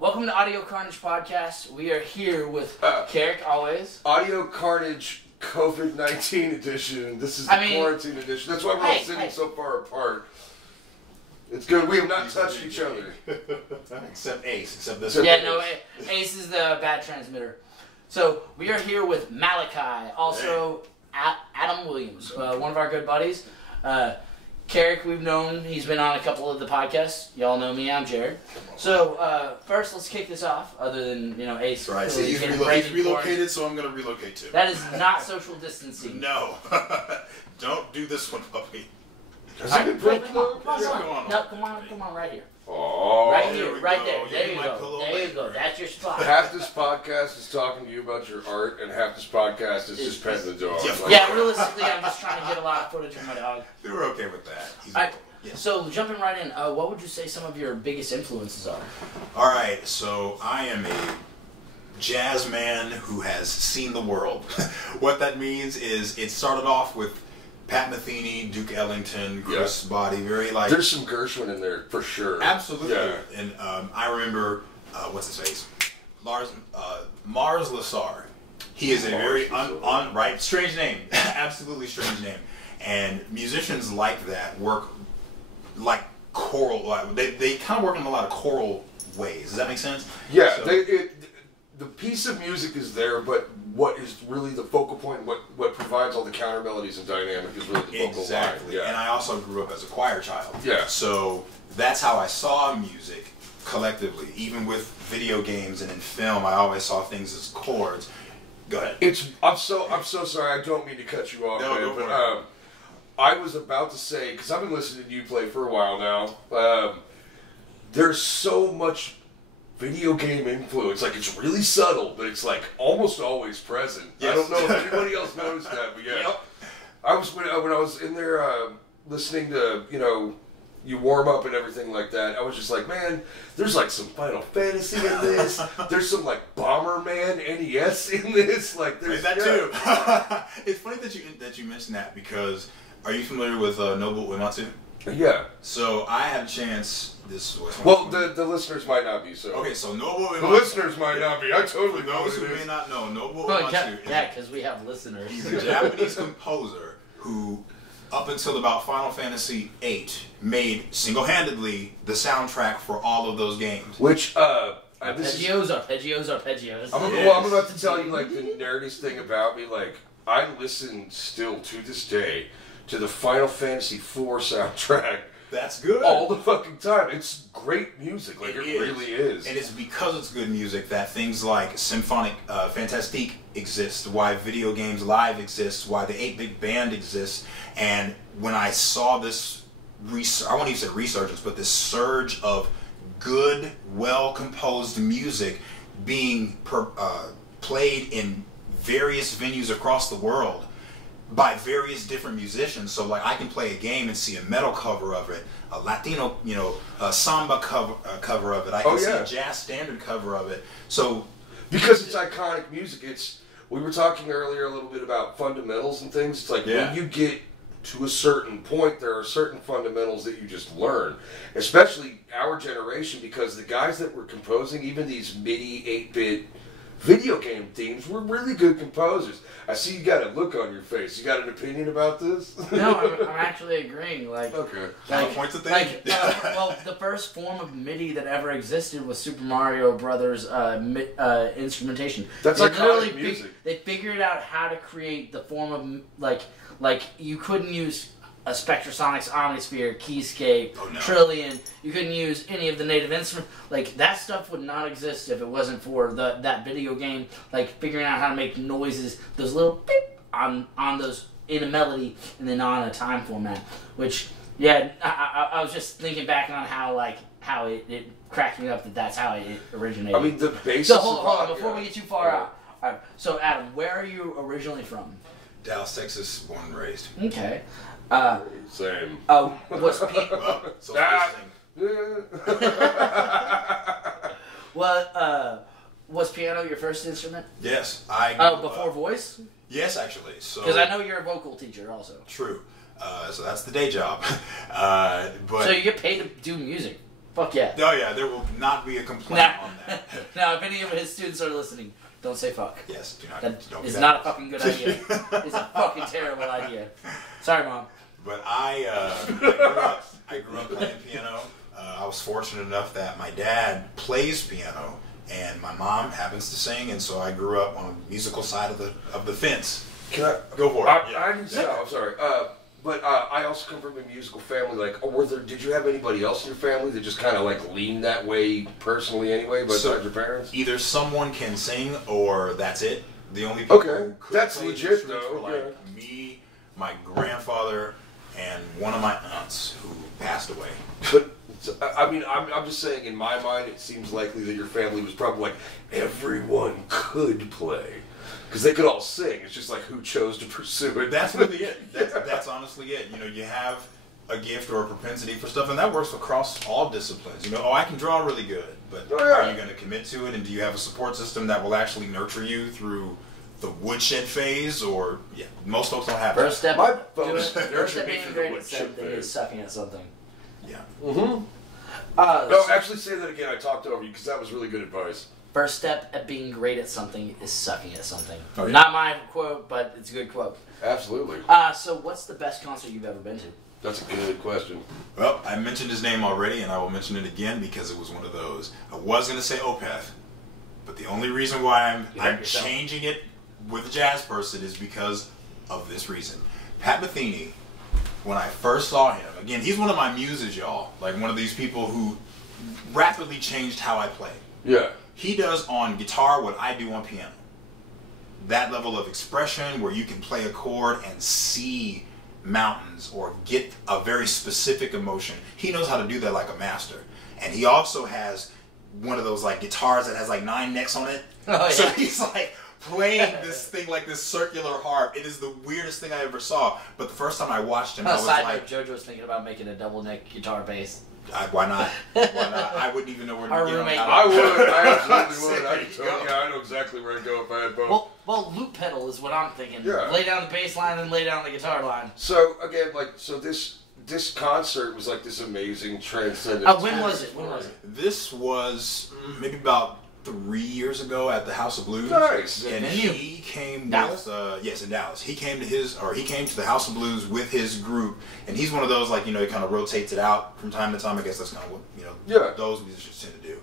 Welcome to Audio Carnage Podcast. We are here with Carrick, always. Audio Carnage COVID-19 edition. This is the quarantine edition. That's why we're all sitting so far apart. It's good. We have not touched each other. Except Ace. Except this one. Yeah, no, Ace is the bad transmitter. So, we are here with Malakaai, also Adam Williams, one of our good buddies. Carrick, we've known. He's been on a couple of the podcasts. Y'all know me. I'm Jared. So, first, let's kick this off, other than, Ace. Right. So he's relocated, so I'm going to relocate too. That is not social distancing. No. Don't do this one, puppy. Come on, right here. Oh, right here, right there. There you go. There you go. That's your spot. Half this podcast is talking to you about your art, and half this podcast is just petting the dog. Yeah, realistically, I'm just trying to get a lot of footage of my dog. We were okay with that. All right, so jumping right in, what would you say some of your biggest influences are? All right, so I am a jazz man who has seen the world. What that means is it started off with Pat Metheny, Duke Ellington, Chris Body, very like... There's some Gershwin in there, for sure. Absolutely. Yeah. And I remember, what's his face? Mars Lasar. He is a very strange name. Absolutely strange name. And musicians like that work like choral, they kind of work in a lot of choral ways. Does that make sense? Yeah, so, the piece of music is there, but what is really the focal point, what provides all the counter melodies and dynamic is really the vocal line. Yeah. And I also grew up as a choir child. Yeah. So that's how I saw music collectively. Even with video games and in film, I always saw things as chords. Go ahead. I'm so sorry. I don't mean to cut you off, man, but I was about to say, because I've been listening to you play for a while now. There's so much video game influence. Like, it's really subtle, but it's like almost always present. Yes. I don't know if anybody else noticed that, but yeah. Yep. I was when I was in there listening to you warm up and everything like that. I was just like, man, there's like some Final Fantasy in this. There's some like Bomberman NES in this. Like there's that too. It's funny that you mentioned that because are you familiar with Nobuo Uematsu? Yeah. So I had a chance. The listeners might not be so. Okay, so Nobuo Uematsu. The listeners might not be. I totally know those who may not know. Nobuo Uematsu. Yeah, because we have listeners. He's a Japanese composer who, up until about Final Fantasy VIII, made single-handedly the soundtrack for all of those games. Which arpeggios. I'm about to tell you like the nerdiest thing about me. Like I listen still to this day to the Final Fantasy IV soundtrack. That's good. All the fucking time. It's great music. Like, it really is. And it's because it's good music that things like Symphonic Fantastique exist, why Video Games Live exists, why the 8-Bit Band exists. And when I saw this, I won't even say resurgence, but this surge of good, well-composed music being played in various venues across the world, by various different musicians, so like I can play a game and see a metal cover of it, a Latino, a samba cover of it. I can see a jazz standard cover of it. So because it's iconic music, we were talking earlier a little bit about fundamentals and things. It's like when you get to a certain point, there are certain fundamentals that you just learn, especially our generation, because the guys that were composing even these MIDI 8-bit video game themes were really good composers. I see you got a look on your face. You got an opinion about this? No, I'm actually agreeing. Okay. Points of thing. Well, the first form of MIDI that ever existed was Super Mario Brothers instrumentation. That's iconic music. They figured out how to create the form of like you couldn't use a Spectrasonics Omnisphere, Keyscape, Trillion. You couldn't use any of the native instruments. Like, that stuff would not exist if it wasn't for that video game. Like, figuring out how to make noises, those little beep on those, in a melody, and then on a time format. Which, yeah, I was just thinking back on how it cracked me up that's how it originated. I mean, the basis So, hold on, before we get too far out. All right, so, Adam, where are you originally from? Dallas, Texas, born and raised. Okay. Same. Was was piano your first instrument? Yes, before voice? Yes, actually. Because I know you're a vocal teacher also. True. So that's the day job. So you get paid to do music. Fuck yeah. Oh yeah, there will not be a complaint on that. Now, if any of his students are listening, don't say fuck. Yes, do not. That is not a fucking good idea. It's a fucking terrible idea. Sorry, Mom. But I grew up playing piano. I was fortunate enough that my dad plays piano, and my mom happens to sing, and so I grew up on the musical side of the fence. Can I go for it? I'm sorry. But I also come from a musical family. Like, did you have anybody else in your family that just kind of like leaned that way personally anyway, besides your parents? Either someone can sing or that's it. The only people who could that's play legit though. were like me, my grandfather, and one of my aunts who passed away. But I mean, I'm just saying. In my mind, it seems likely that your family was probably like everyone could play. Because they could all sing. It's just like who chose to pursue it. That's really it. That's honestly it. You know, you have a gift or a propensity for stuff, and that works across all disciplines. You know, I can draw really good, but are you going to commit to it? And do you have a support system that will actually nurture you through the woodshed phase? Or, most folks don't have First that. step, first step being great at something is sucking at something. Yeah. Mm-hmm. No, actually say that again. I talked over you because that was really good advice. First step at being great at something is sucking at something. Oh, yeah. Not my quote, but it's a good quote. Absolutely. So what's the best concert you've ever been to? That's a good question. Well, I mentioned his name already, and I will mention it again because it was one of those. I was going to say Opeth, but the only reason why I'm changing it with a jazz person is because of this reason. Pat Metheny, when I first saw him, again, he's one of my muses, y'all. Like one of these people who rapidly changed how I play. Yeah. He does on guitar what I do on piano. That level of expression where you can play a chord and see mountains or get a very specific emotion. He knows how to do that like a master. And he also has one of those like guitars that has like 9 necks on it. Oh, yeah. So he's like playing this thing like this circular harp. It is the weirdest thing I ever saw. But the first time I watched him, I was like... JoJo's thinking about making a double neck guitar bass. Why not? Why not? I wouldn't even know where to begin. I would. I absolutely would. I know exactly where to go if I had both. Well, loop pedal is what I'm thinking. Yeah. Lay down the bass line and lay down the guitar line. So again, this concert was like this amazing transcendent. When was it? This was maybe about 3 years ago at the House of Blues. Nice. And he came with in Dallas. He came to the House of Blues with his group, and he's one of those like he kind of rotates it out from time to time. I guess that's kind of what those musicians tend to do.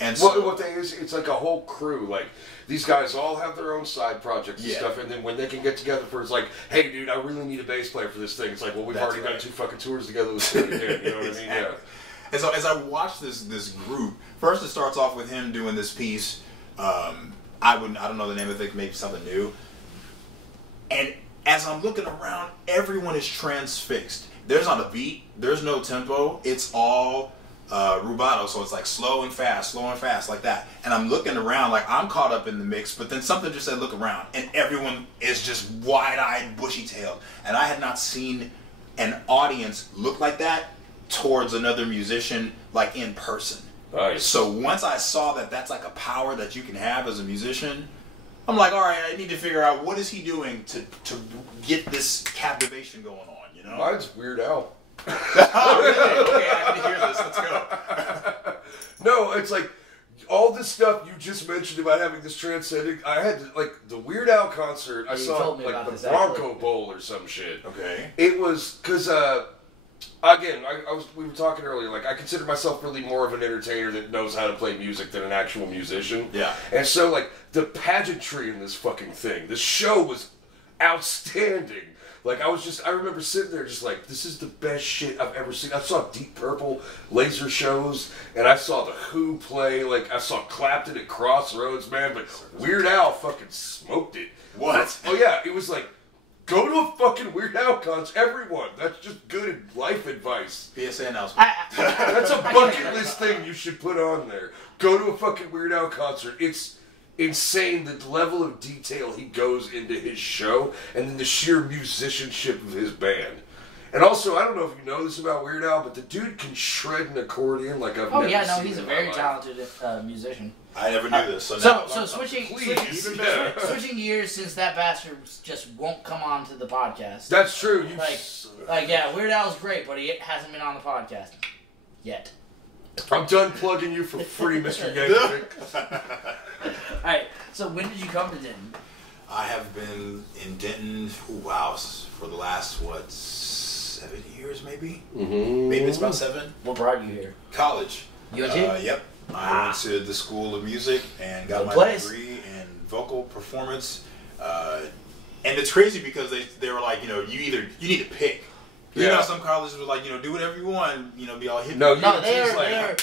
And so, what they is, it's like a whole crew. Like these guys all have their own side projects and stuff, and then when they can get together for it's like, hey dude, I really need a bass player for this thing. It's like, well, we've already got 2 fucking tours together. Let's do it again. You know what I mean? Yeah. And so as I watch this group, first it starts off with him doing this piece. I don't know the name of it, maybe something new. And as I'm looking around, everyone is transfixed. There's not a beat, there's no tempo. It's all rubato, so it's like slow and fast like that. And I'm looking around like I'm caught up in the mix, but then something just said look around, and everyone is just wide-eyed, bushy-tailed. And I had not seen an audience look like that towards another musician like in person. Nice. So once I saw that that's like a power that you can have as a musician, I'm like, all right, I need to figure out what is he doing to get this captivation going on, Mine's Weird Al. Oh, really? Okay, I need to hear this. Let's go. No, it's like all this stuff you just mentioned about having this transcending. I had the Weird Al concert. I saw like the Bronco Bowl or some shit. Okay. It was because again, we were talking earlier. Like I consider myself really more of an entertainer that knows how to play music than an actual musician. Yeah. And so like the pageantry in this fucking thing, this show was outstanding. Like I remember sitting there just like, this is the best shit I've ever seen. I saw Deep Purple laser shows, and I saw the Who play. Like I saw Clapton at Crossroads, man. But Weird Al fucking smoked it. What? Oh yeah, it was like, go to a fucking Weird Al concert, everyone. That's just good life advice. PSA announcement. That's a bucket list thing you should put on there. Go to a fucking Weird Al concert. It's insane the level of detail he goes into his show, and then the sheer musicianship of his band. And also, I don't know if you know this about Weird Al, but the dude can shred an accordion like I've never seen. He's a very talented musician. I never knew this. So switching gears, since that bastard just won't come on to the podcast. That's true. Weird Al's great, but he hasn't been on the podcast yet. I'm done plugging you for free, Mr. Yankovic. Alright, so when did you come to Denton? I have been in Denton, for the last, 7 years maybe? Maybe it's about 7. What brought you here? College. UNT? Yep. I went to the School of Music and got my degree in vocal performance. And it's crazy because they were like, you need to pick. You know, some colleges were like, do whatever you want, be all hip. No, they're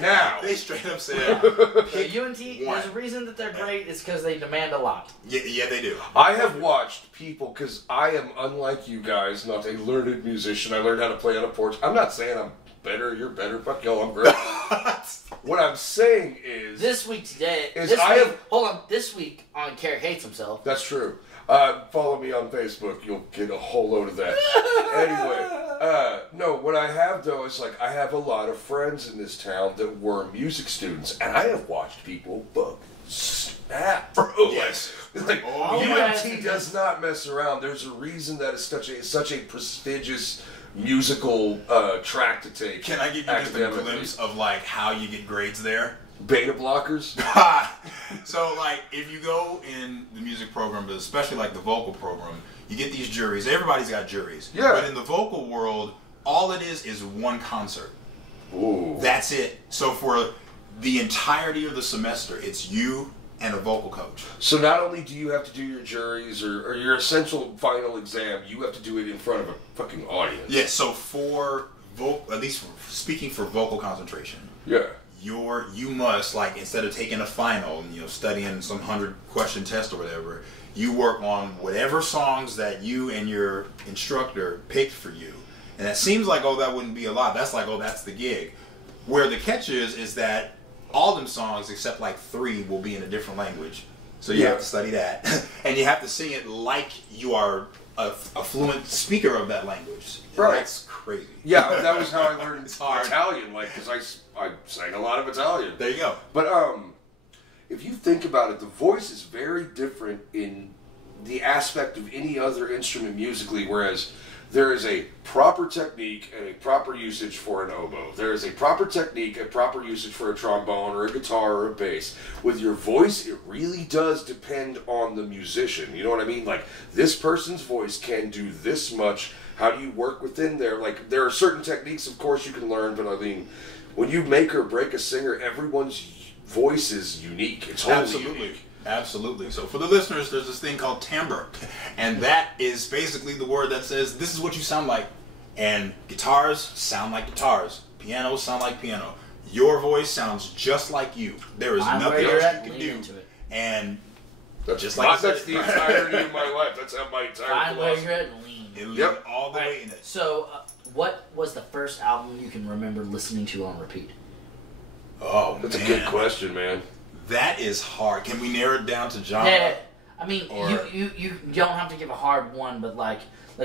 now. They straight up said, UNT, there's a reason that they're great, it's because they demand a lot. Yeah, they do. I have watched people, because I am unlike you guys, not a learned musician. I learned how to play on a porch. I'm not saying I'm better, you're better, fuck y'all, I'm great. What I'm saying is... This week on Carrick Hates Himself. That's true. Follow me on Facebook. You'll get a whole load of that. Anyway, no, what I have, though, is, I have a lot of friends in this town that were music students, and I have watched people snap, bro. Yes. UNT does not mess around. There's a reason that it's such a prestigious musical track to take. Can I give you just a glimpse of, how you get grades there? Beta blockers? So, if you go in the music program, but especially, the vocal program, you get these juries. Everybody's got juries. Yeah. But in the vocal world, all it is one concert. Ooh. That's it. So, for the entirety of the semester, it's you and a vocal coach. So, not only do you have to do your juries or your essential final exam, you have to do it in front of a fucking audience. Yeah, so at least speaking for vocal concentration. Yeah. You must, instead of taking a final and studying some 100-question test or whatever, you work on whatever songs that you and your instructor picked for you. And that seems like, that wouldn't be a lot. That's that's the gig. Where the catch is that all them songs except 3 will be in a different language. So you have to study that. And you have to sing it like you are a fluent speaker of that language. Right. That's crazy. Yeah, that was how I learned Italian, because I sang a lot of Italian. There you go. But if you think about it, the voice is very different in the aspect of any other instrument musically, whereas there is a proper technique and a proper usage for an oboe. There is a proper technique and proper usage for a trombone or a guitar or a bass. With your voice, it really does depend on the musician. You know what I mean? This person's voice can do this much. How do you work within there? There are certain techniques, of course, you can learn, but when you make or break a singer, everyone's voice is unique. It's totally unique. Absolutely. So for the listeners, there's this thing called timbre, and that is basically the word that says this is what you sound like. And guitars sound like guitars. Pianos sound like piano. Your voice sounds just like you. There is nothing else you can do. And that's the entirety of my life. That's how my entire philosophy. It leads all the way in it. So, what was the first album you can remember listening to on repeat? Oh, that's a good question, man. That is hard. Can we narrow it down to genre? Yeah, I mean, you don't have to give a hard one, but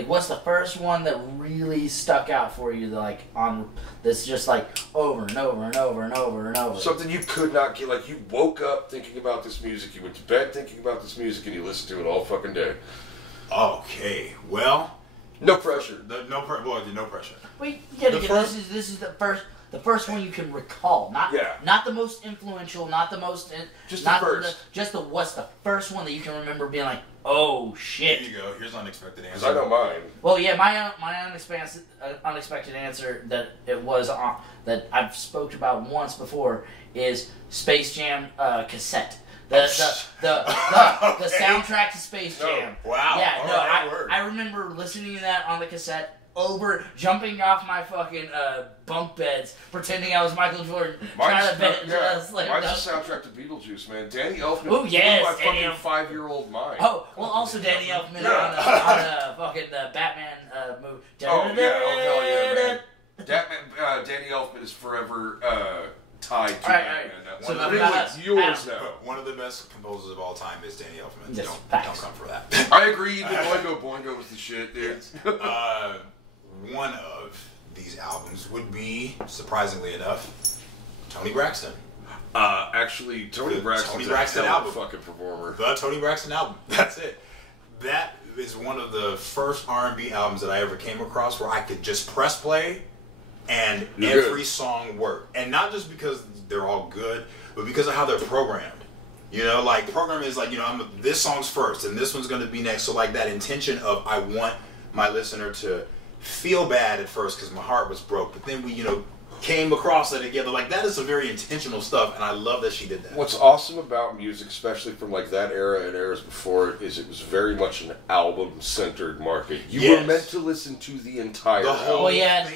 what's the first one that really stuck out for you? That's just over and over and over and over and over. Something you could not get. You woke up thinking about this music, you went to bed thinking about this music, and you listened to it all fucking day. Okay, well, no pressure. No pressure. Wait, you gotta get this is the first one you can recall, not the most influential, not the most, just not the first. What's the first one that you can remember being oh shit. Here you go. Here's an unexpected answer. I know mine. Well, yeah, my unexpected answer that that I've spoke about once before is Space Jam cassette. The soundtrack to Space Jam. Oh, wow. Yeah, I remember listening to that on the cassette. Jumping off my fucking bunk beds, pretending I was Michael Jordan, trying to bet mine's the soundtrack to Beetlejuice, man. Danny Elfman blew my fucking 5-year-old mind. Oh, well, also Danny Elfman on fucking the Batman movie. Oh, yeah, man. Danny Elfman is forever tied to Batman. So yours now. One of the best composers of all time is Danny Elfman. Yes, don't come for that. I agree. The Boingo was the shit, dude. One of these albums would be, surprisingly enough, Tony Braxton. Actually, Tony Braxton album, fucking performer. The Tony Braxton album. That's it. That is one of the first R&B albums that I ever came across where I could just press play and every song worked. And not just because they're all good, but because of how they're programmed. You know, like programming is like, you know, this song's first and this one's going to be next. So like that intention of I want my listener to feel bad at first because my heart was broke, but then we, you know, came across it together. Like that is some very intentional stuff, and I love that she did that. What's awesome about music, especially from like that era and eras before, is it was very much an album-centered market. You were meant to listen to the entire album. Well, yeah,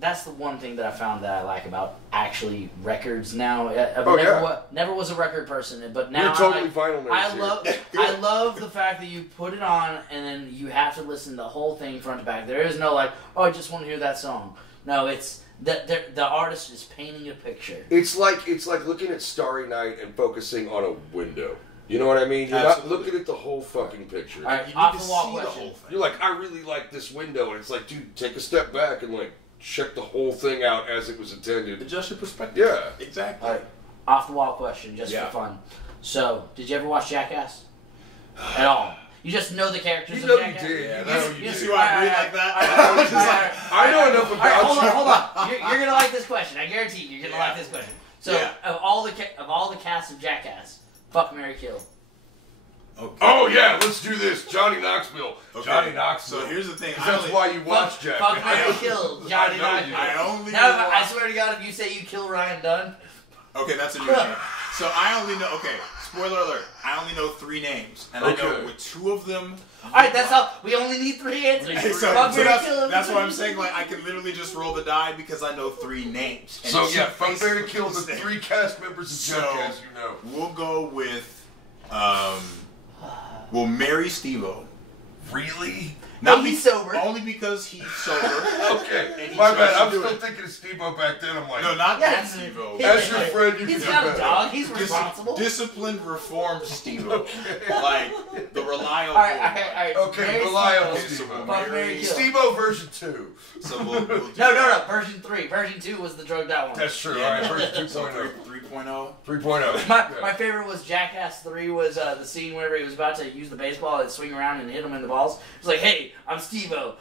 that's the one thing that I found that I like about actually records now. Never was a record person, but now you're totally vinyl nerds I love the fact that you put it on and then you have to listen to the whole thing front to back. There is no like, oh, I just want to hear that song. No, it's the artist is painting a picture. It's like looking at Starry Night and focusing on a window. You know what I mean? You're not looking at the whole fucking picture. All right, off the wall question. You're like, I really like this window, and it's like, dude, take a step back and like check the whole thing out as it was intended. Adjust your perspective. Yeah, exactly. All right, off the wall question, just for fun. So, did you ever watch Jackass at all? You just know the characters of Jackass? You did. You see why I breathe like that? I know enough about you. Hold on. You're going to like this question. I guarantee you're going to like this question. So, of all the cast of Jackass, fuck, marry, kill. Okay. Oh, yeah, let's do this. Johnny Knoxville. Okay. Johnny Knoxville. So, here's the thing. That's why you watch Jackass. Fuck, marry, kill. Johnny Knoxville. I swear to God, if you say you kill Ryan Dunn. Okay, that's a new name. So, I only know... Okay. Spoiler alert, I only know 3 names, and I know with 2 of them... Alright, that's all. We only need 3 answers. So that's why I'm saying, like, I can literally just roll the die because I know 3 names. And so, yeah, fuck, marry, kill the 3 cast members of Jackass, you know. We'll go with, we'll marry Steve-O. Really? He's sober. Only because he's sober. Okay. My bad. I'm still thinking of Steve-O back then. I'm like... No, not that Steve-O. As your friend, you He's not a dog. He's responsible. Disciplined, reformed Steve-O. Like, the reliable... Alright. Okay, reliable Steve-O. Steve-O version 2. So we'll do No. Version 3. Version 2 was the drugged out one. That's true. Alright, version 2.0. So 3.0? 3.0. My favorite was Jackass 3 was the scene whenever he was about to use the baseball and swing around and hit him in the balls. It was like, hey, I'm Steve-O.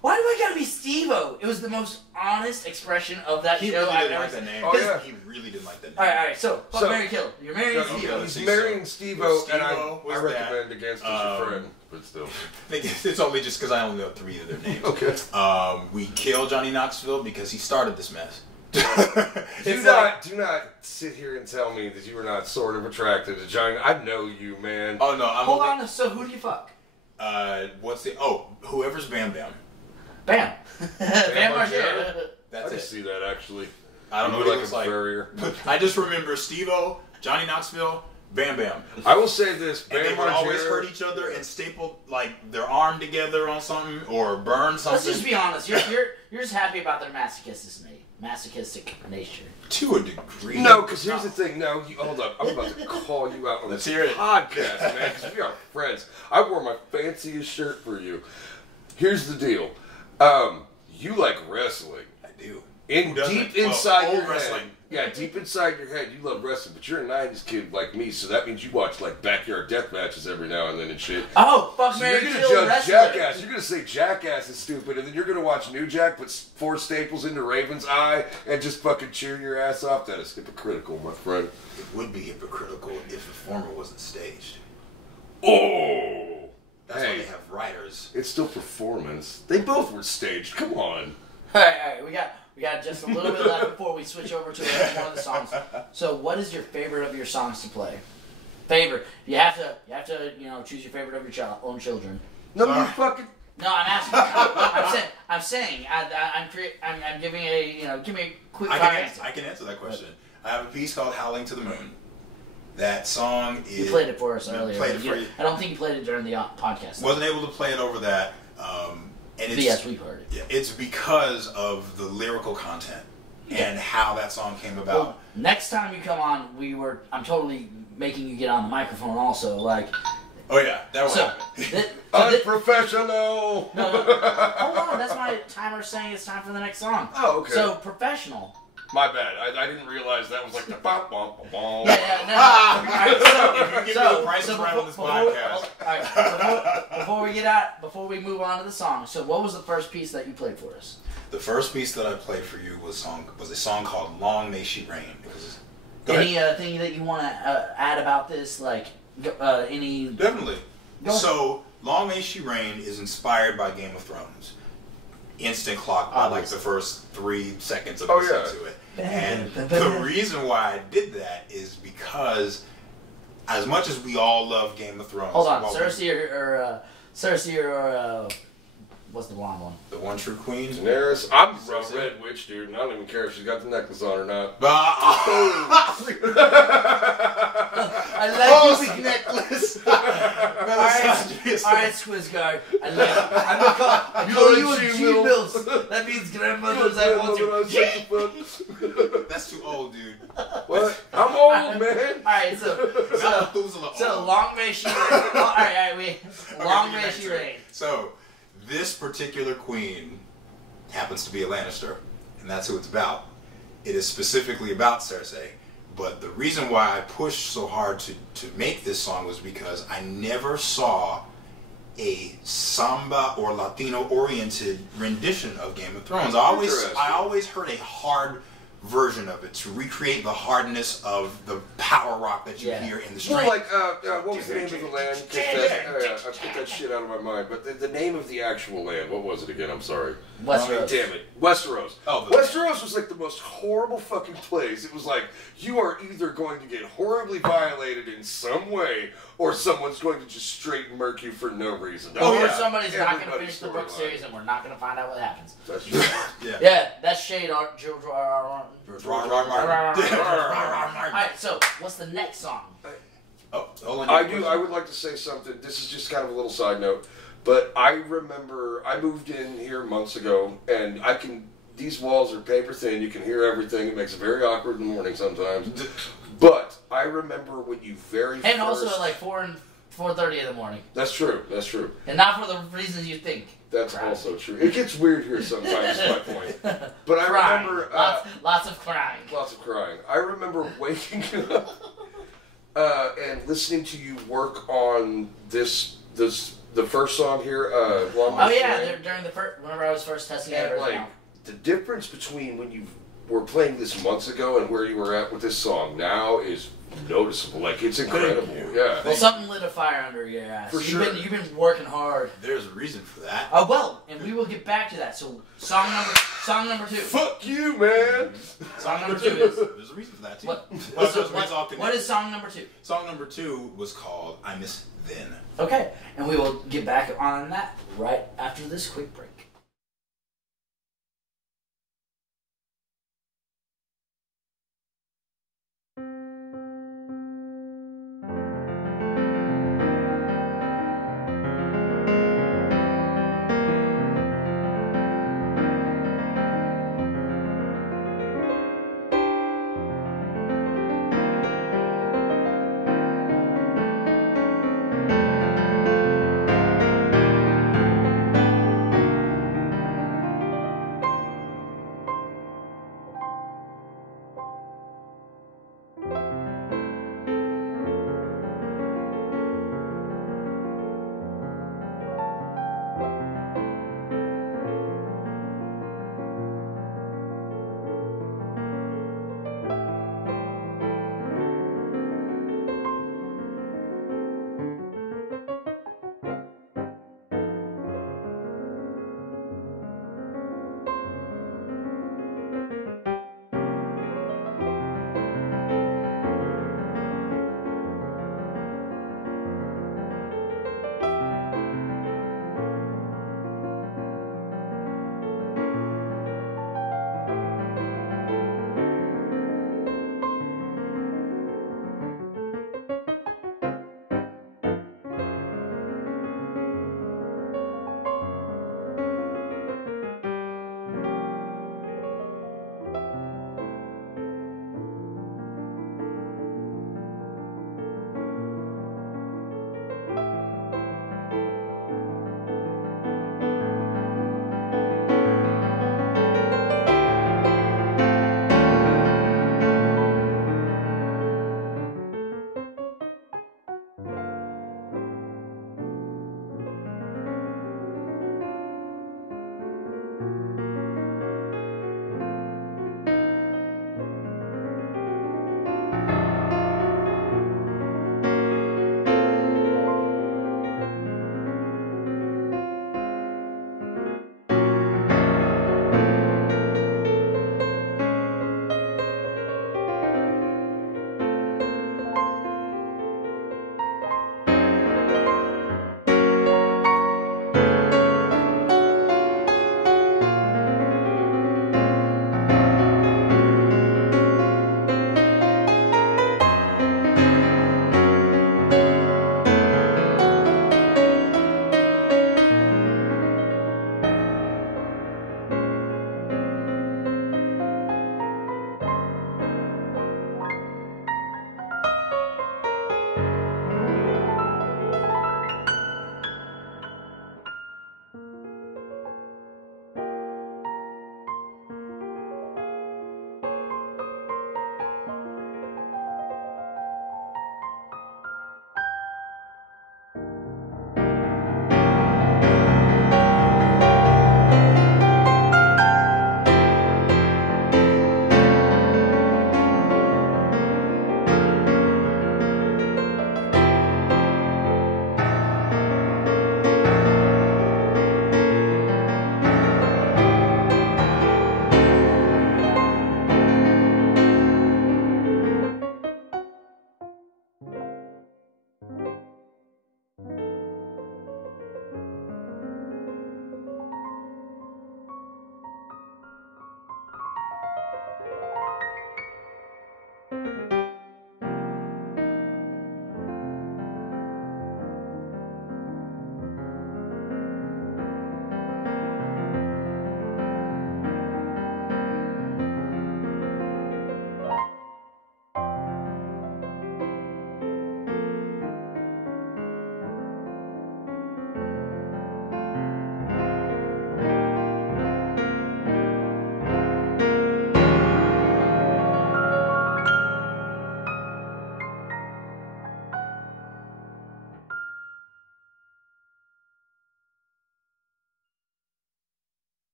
Why do I gotta be Steve-O? It was the most honest expression of that show I've ever seen. He really didn't like that name. Alright, so, fuck, marry, kill. You're marrying Steve-O. He's marrying Steve-O, and I recommend against as your friend, but still. It's only just because I only know 3 of their names. Okay. We kill Johnny Knoxville because he started this mess. Do not sit here and tell me that you were not sort of attracted to Johnny. I know you, man. Oh, no. Hold on, so who do you fuck? Whoever's Bam Bam. Bam. Bam Margera. That's I can see that, actually. I don't know what like a barrier. I just remember Steve-O, Johnny Knoxville, Bam Bam. I will say this. And they would always hurt each other and staple, like, their arm together on something or burn something. Let's just be honest. You're just happy about their masochistic nature. To a degree. No, because here's the thing. No, hold up. I'm about to call you out on this podcast, man, because we are friends. I wore my fanciest shirt for you. Here's the deal. You like wrestling. I do. Deep inside your head. Yeah, deep inside your head, you love wrestling, but you're a 90s kid like me, so that means you watch, like, backyard death matches every now and then and shit. Oh, fuck, so marry, you're kill, gonna judge wrestler. Jackass. You're gonna say Jackass is stupid, and then you're gonna watch New Jack, put 4 staples into Raven's eye, and just fucking cheer your ass off. That is hypocritical, my friend. It would be hypocritical if the former wasn't staged. Oh! That's why they have writers. It's still performance. They both were staged. Come on. Alright, we got just a little bit left before we switch over to one of the songs. So, what is your favorite of your songs to play? Favorite. You have to, choose your favorite of your own children. No, you fucking. No, I'm asking. I'm saying. I'm giving give me a quick answer. I can answer that question. I have a piece called "Howling to the Moon." That song is. You played it for us earlier. Played it for you. I don't think you played it during the podcast. Wasn't able to play it over that. And yes, we've heard it. Yeah, it's because of the lyrical content and how that song came about. Well, next time you come on, I'm totally making you get on the microphone also, like. Oh yeah, that will happen. Unprofessional. No, hold on, that's my timer saying it's time for the next song. Oh, okay. So professional. My bad. I didn't realize that was like the bop bop bop. Yeah, no. Before we move on to the song, so what was the first piece that you played for us? The first piece that I played for you was a song called "Long May She Reign." Anything that you want to add about this, like any? Definitely. So, "Long May She Reign" is inspired by Game of Thrones. Instant clock by like the first 3 seconds of listening to it. And the reason why I did that is because, as much as we all love Game of Thrones, hold on, Cersei or what's the blonde one? The one true queen? Daenerys. I'm a red witch, dude, and I don't even care if she's got the necklace on or not. I like you necklace. Alright, Squizguard. I call you a G-Mills. That means grandmother's that wants you. That's too old, dude. What? I'm old, man. Alright, so long may she reign. Long may she reign. So, this particular queen happens to be a Lannister, and that's who it's about. It is specifically about Cersei, but the reason why I pushed so hard to make this song was because I never saw a samba or Latino-oriented rendition of Game of Thrones. I always heard a hard version of it to recreate the hardness of the power rock that you hear in the street. Well, like, what was the name of the land? I put that shit out of my mind. But the name of the actual land, what was it again? I'm sorry. Westeros. Damn it. Westeros. Oh, Westeros was like the most horrible fucking place. It was like, you are either going to get horribly violated in some way, or someone's going to just straight murk you for no reason. Or somebody's not going to finish the book series and we're not going to find out what happens. That's true. Yeah, that's shade on George Alright, so what's the next song? I would like to say something. This is just kind of a little side note. But I remember I moved in here months ago, and these walls are paper thin. You can hear everything. It makes it very awkward in the morning sometimes. But I remember when you and also at like 4:30 in the morning. That's true. That's true. And not for the reasons you think. That's also true. It gets weird here sometimes. Is my point. But I remember lots of crying. Lots of crying. I remember waking up and listening to you work on the first song here. During the first. Remember, I was first testing it. Like the difference between when you were playing this months ago and where you were at with this song now is noticeable. Like, it's incredible. Yeah. Well, something lit a fire under your ass. For sure. You've been working hard. There's a reason for that. And we will get back to that. So, song number 2. Fuck you, man. Song number 2 is. There's a reason for that too. What is song number 2? Song number 2 was called "I Miss Then." Okay, and we will get back on that right after this quick break.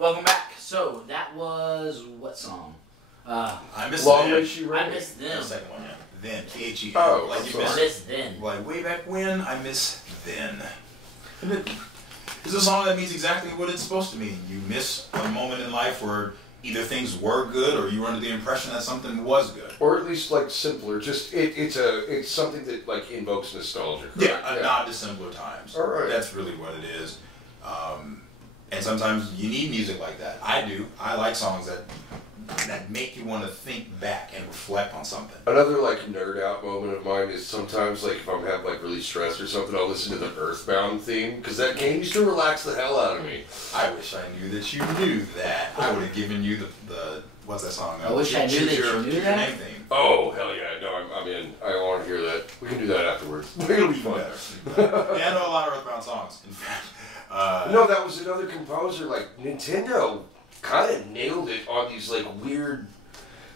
Welcome back. So that was what song? I missed Long Then. Way She Wrote. I missed them. The second one, yeah. Then, T-H-E-N. Oh, like you I missed then. Like way back when, I miss then. It's a song that means exactly what it's supposed to mean. You miss a moment in life where either things were good or you were under the impression that something was good. Or at least like simpler. Just it's something that like invokes nostalgia. Correct? Yeah, a nod to simpler times. All right. That's really what it is. And sometimes you need music like that. I do. I like songs that make you want to think back and reflect on something. Another like nerd out moment of mine is sometimes like if I'm having like really stressed or something, I'll listen to the Earthbound theme because that game used to relax the hell out of me. I wish I knew that you knew that. I would have given you the what's that song? I wish I knew that you knew that. Name theme. Oh hell yeah! No, I'm in. I want to hear that. We can do that afterwards. It'll be fun. Yeah, I know a lot of Earthbound songs. In fact, no, that was another composer. Like Nintendo kind of nailed it on these like weird.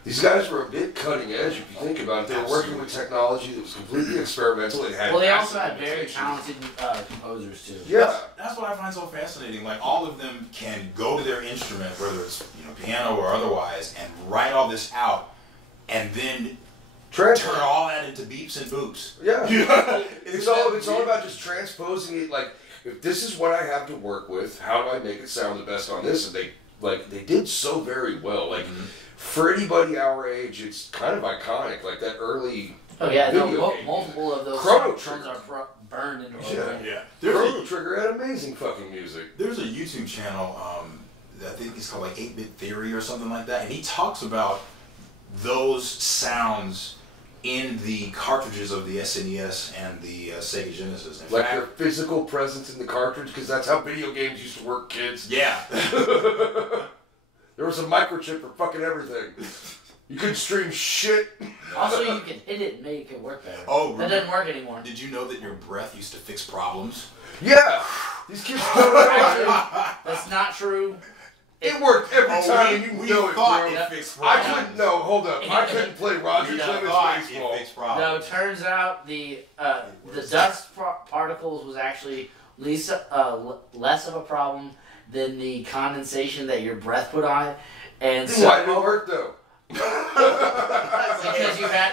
These guys were a bit cutting edge if you think about it. They were working with technology that was completely experimental. It had Well, they also had very limitations. talented composers too. Yeah. that's what I find so fascinating. Like all of them can go to their instrument, whether it's piano or otherwise, and write all this out, and then turn all that into beeps and boops. Yeah. It's all about just transposing it. Like if this is what I have to work with, how do I make it sound the best on this? And they did so very well. Like for anybody our age, it's kind of iconic. Like that early. Oh yeah, video game. multiple of those Chrono songs are burned into Yeah. our brain. Yeah. Chrono Trigger had amazing fucking music. There's a YouTube channel, I think it's called like 8-Bit Theory or something like that, and he talks about those sounds in the cartridges of the SNES and the Sega Genesis. In Like fact, their physical presence in the cartridge, because that's how video games used to work, kids. yeah. There was a microchip for fucking everything. You couldn't stream shit. Also, you can hit it and make it work better. Oh, that doesn't work anymore. Did you know that your breath used to fix problems? Yeah. These kids don't Actually, that's not true. It worked every time, and you know it, thought bro. it fixed I problems. couldn't. No, hold up. I couldn't play Roger Clemens baseball. It fixed problems. No, it turns out the dust particles was actually less of a problem than the condensation that your breath put on it, and so Why did it work though?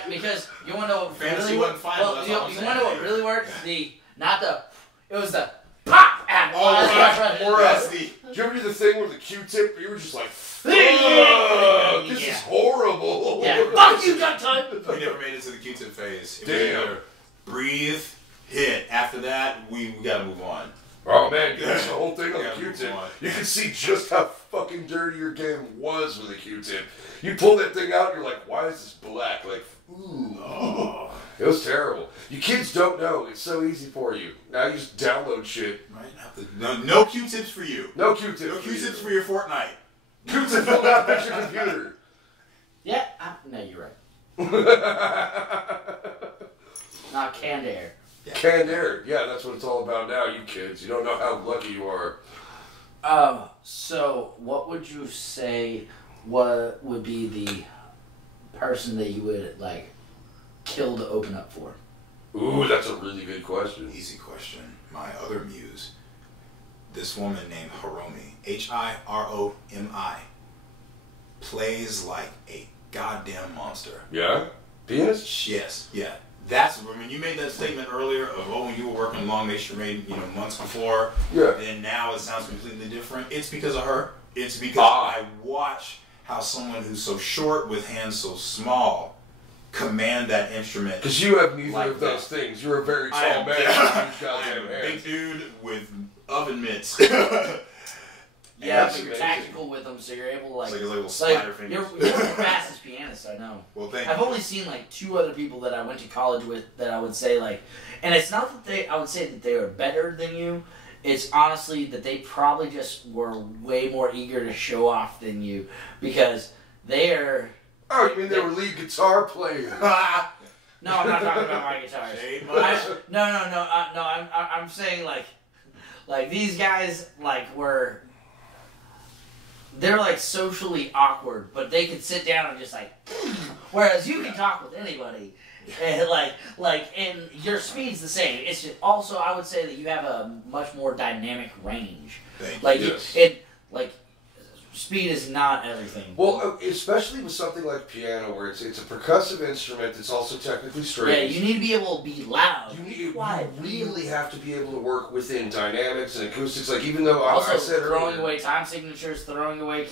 because you want to know what Fantasy really wasn't worked. final, Well, that's you all I'm want to know saying. what really worked? It was the pop. Did you ever do the thing where the Q-tip, you were just like, fuck, this is horrible. Yeah, fuck you, got time. We never made it to the Q-tip phase. It was Damn. either breathe, hit. After that, we gotta move on. Oh man, that's the whole thing on the Yeah, Q-tip. move on. You can see just how fucking dirty your game was with a Q-tip. You pull that thing out, you're like, why is this black? Like, ooh. Oh. It was terrible. You kids don't know. It's so easy for you. Now you just download shit. Right? No Q-tips for you. No Q-tips. No Q-tips for your Fortnite. Q-tips will not fix your computer. Yeah, no, you're right. Not canned air. Yeah. Canned air. Yeah, that's what it's all about now, you kids. You don't know how lucky you are. So what would you say? What would be the person that you would like kill to open up for? Ooh, that's a really good question. Easy question. My other muse, this woman named Hiromi, Hiromi, plays like a goddamn monster. Yeah? Pianist? Yes, yeah. That's when you made that statement earlier of when you were working Long May She Wrote, months before. Yeah. And now it sounds completely different. It's because of her. It's because I watch how someone who's so short with hands so small command that instrument. Because you have neither like of those that. things. You're a very I tall am man. big. with I huge goddamn am a hands. big dude with oven mitts. Yeah, That's but you're amazing. tactical with them, so you're able to like. It's like his little spider fingers. You're one of the fastest pianists I know. Well, thank I've you. only seen like 2 other people that I went to college with that I would say like, and it's not that I would say that they are better than you. It's honestly that they probably just were way more eager to show off than you because they are. Oh, you mean they were lead guitar players? No, I'm not talking about my guitars. I'm saying like these guys were. They're like socially awkward, but they can sit down and just like. Whereas you can talk with anybody, and and your speed's the same. It's just also I would say that you have a much more dynamic range. Thank you. Like Yes. speed is not everything. Well, especially with something like piano, where it's a percussive instrument that's also technically strings. Yeah, you need to be able to be loud. You really have to be able to work within dynamics and acoustics. Like, even though also I said throwing earlier, away time signatures, throwing away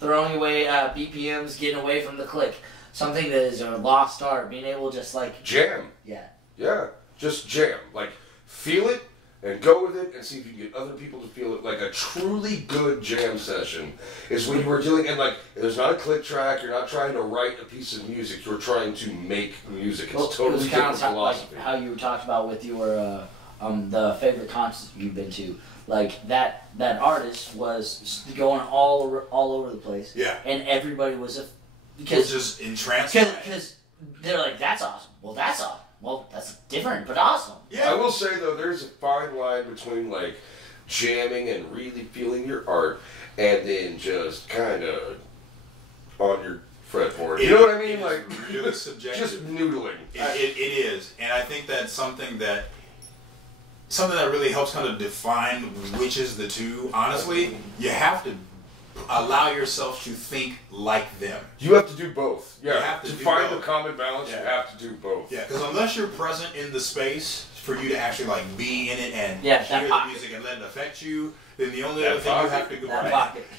BPMs, getting away from the click. Something that is a lost art. Being able to just like jam. Yeah, just jam. Like, feel it and go with it and see if you can get other people to feel it. Like, a truly good jam session is when you were dealing, and like, there's not a click track, you're not trying to write a piece of music, you're trying to make music. It's totally different philosophy. Like how you talked about with your the favorite concerts you've been to. Like that artist was going all over the place. Yeah. And everybody was just entranced. Because they're like, that's awesome. Well, that's awesome. Well, that's different, but awesome. Yeah. I will say, though, there's a fine line between, like, jamming and really feeling your art and then just kind of on your fretboard. You know what I mean? Like, really subjective. Just noodling. It is. And I think that's something that really helps kind of define which is the two. Honestly, you have to allow yourself to think like them. You have to do both. Yeah. You have to find both. the common balance, you have to do both. Yeah, because unless you're present in the space for you to actually like be in it and hear the music and let it affect you, then the only other thing you have to go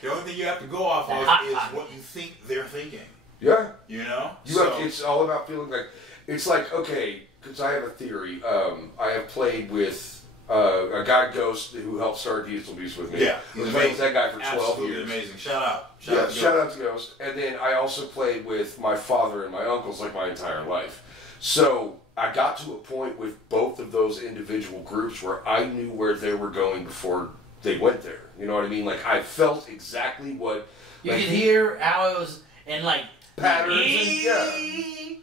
the only thing you have to go off of is what you think they're thinking. Yeah. You know? It's all about feeling like, it's like, okay, because I have a theory. I have played with a guy, Ghost, who helped start Diesel Beast with me. Yeah, I was playing with that guy for 12 years. Amazing. Shout out. Shout out to Ghost. And then I also played with my father and my uncles like my entire life. So I got to a point with both of those individual groups where I knew where they were going before they went there. You know what I mean? Like, I felt exactly what... You could hear how it was in, like... patterns and...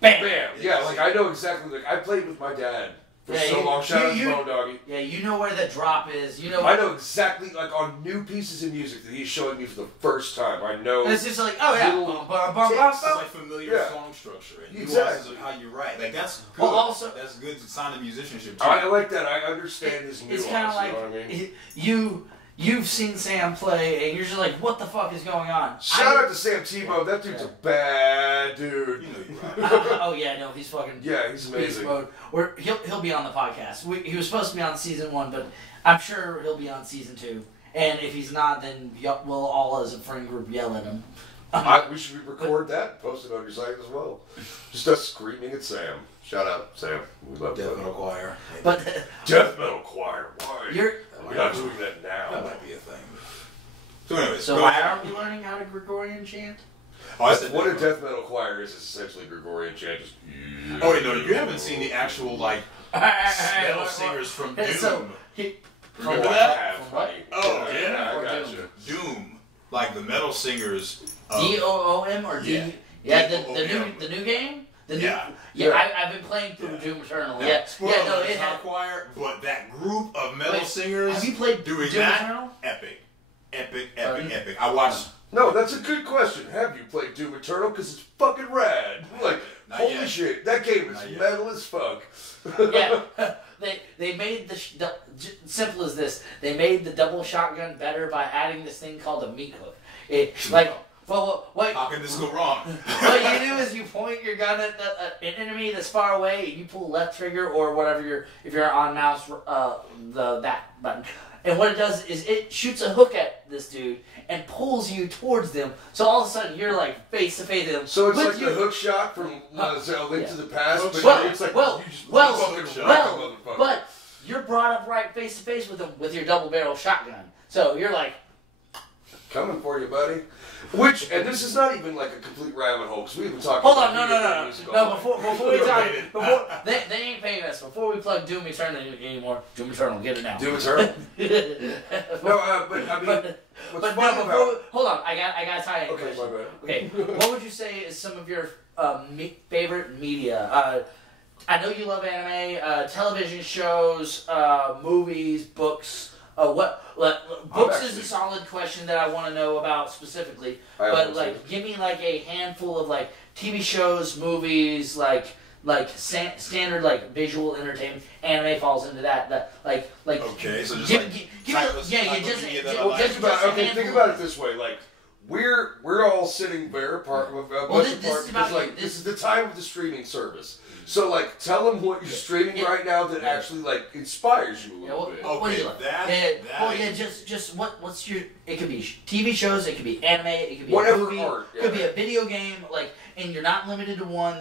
Bam! Bam! Yeah, like, I know exactly... Like, I played with my dad for so long. Shout out to Bone Doggy. Yeah, you know where the drop is. You know. I know exactly, like, on new pieces of music that he's showing me for the first time. I know. And it's just like, oh yeah, it's like familiar song structure and nuances of how you write. Like, that's good. Well, also, that's good sign of musicianship too. I like that. I understand his nuance. It's kind of like, you know what I mean? You've seen Sam play, and you're just like, what the fuck is going on? Shout out to Sam Tebow. That dude's a bad dude. You know you're right. Oh yeah, no, he's fucking. Yeah, he's amazing. He'll be on the podcast. He was supposed to be on season 1, but I'm sure he'll be on season 2. And if he's not, then we'll all as a friend group yell at him. We should record that and post it on your site as well. Just us screaming at Sam. Shout out, Sam. We love Death Metal Choir. But Death Metal Choir. Why? We're not doing that now. That might be a thing. So anyways, so why aren't we learning how to Gregorian chant? What a death metal choir is essentially Gregorian chant. Just, oh wait, no, you haven't seen the actual like metal singers from Doom. Remember that? Oh yeah, I got you. Doom, like the metal singers. DOOM or D? Yeah, the new game. I've been playing through Doom Eternal. No, It's not a choir, but that group of metal singers. Have you played doing Doom that? Eternal? Epic. I watched. No, that's a good question. Have you played Doom Eternal? Because it's fucking rad. Like, holy shit, that game is metal as fuck. Yeah, they made the simple as this. They made the double shotgun better by adding this thing called a meat hook. How can this go wrong? What you do is you point your gun at an enemy that's far away, and you pull left trigger or whatever if you're on mouse that button. And what it does is it shoots a hook at this dude and pulls you towards them. So all of a sudden you're like face to face with them. So it's like the hook shot from Link to the Past, but it's like but you're brought up right face to face with them with your double barrel shotgun. So you're like, coming for you, buddy. And this is not even like a complete rabbit hole, because we've been talking hold on, no, before we talk, they ain't paying us. Before we plug Doom Eternal anymore, Doom Eternal, get it now. Doom Eternal? No, but I mean, hold on, I gotta tie in. Okay, my bad. Okay, what would you say is some of your favorite media? I know you love anime, television shows, movies, books. Books is a solid question that I want to know about specifically. But give me like a handful of like TV shows, movies, like like standard like visual entertainment. Anime falls into that. Like okay, so just think about it this way, like. We're all sitting there apart. This is the time of the streaming service. So like, tell them what you're streaming right now that actually like inspires you a little bit. Okay, just what's your? It could be TV shows. It could be anime. It could be whatever a movie. art. It could be a video game. Like, and you're not limited to one.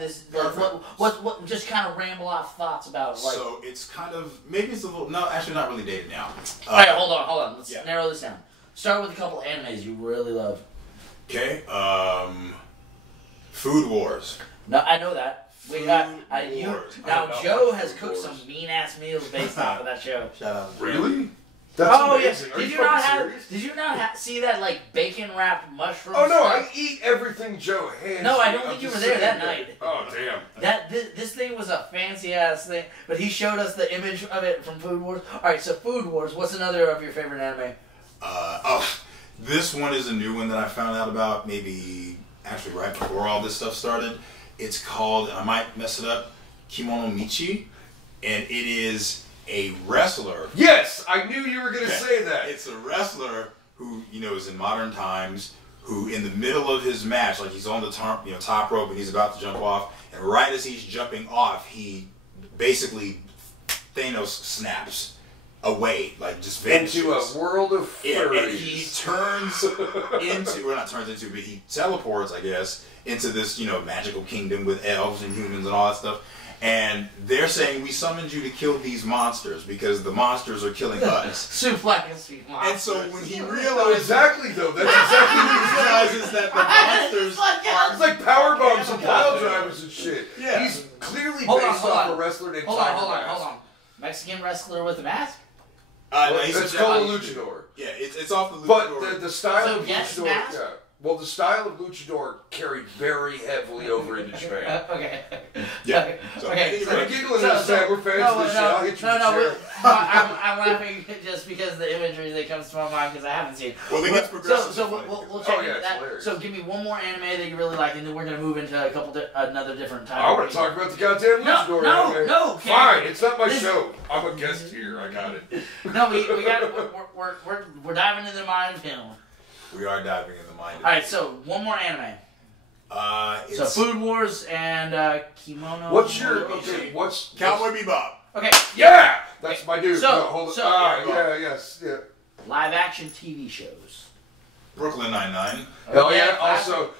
What? Just kind of ramble off thoughts about. Like, so it's kind of maybe it's a little actually not really dated now. All right, hold on. Let's narrow this down. Start with a couple animes you really love. Okay, Food Wars. No, I know that. Joe has cooked some mean ass meals based off of that show. Shout out. Really? That's amazing. Yeah. Did you not see that like bacon wrapped mushroom? Oh no, stuff? I eat everything Joe hands. No, I don't think you were there that night. Oh damn. This thing was a fancy ass thing, but he showed us the image of it from Food Wars. All right, so Food Wars. What's another of your favorite anime? This one is a new one that I found out about maybe actually right before all this stuff started. It's called, and I might mess it up, Kimono Michi, and it is a wrestler. Yes, I knew you were going to say that. It's a wrestler who, is in modern times, who in the middle of his match, like he's on the top rope and he's about to jump off, and right as he's jumping off, he basically Thanos snaps away, like just vanishes. Into a world of furries. And he turns but he teleports, I guess, into this, magical kingdom with elves and humans and all that stuff. And they're saying, we summoned you to kill these monsters because the monsters are killing us. Suplex monsters. And so when he realizes... Exactly, though. That's exactly what he realizes that the monsters are... It's like power bombs and pile drivers and shit. Yeah. He's clearly based off a wrestler named Hold on. Mexican wrestler with a mask? It's called a luchador. Yeah, it's off the luchador. But the style of luchador... Mask? Yeah. Well, the style of luchador carried very heavily over into Japan. Okay. Yeah. Okay. I'm giggling this time. We're fans of this shit. I'll hit you with the chair. I'm laughing just because of the imagery that comes to my mind because I haven't seen it. Well, it gets progressive. So we'll check into that. So give me one more anime that you really like, and then we're going to move into another different type. I want to talk about the goddamn luchador anime. No. Fine, it's not my show. I'm a guest here. I got it. No, we're diving into the mind of him. We are diving in the mind. All right, so one more anime. So Food Wars and Kimono. What's Cowboy Bebop? Okay. Yeah, that's my dude. So, yeah. Live action TV shows. Brooklyn Nine-Nine. Hell yeah. Also,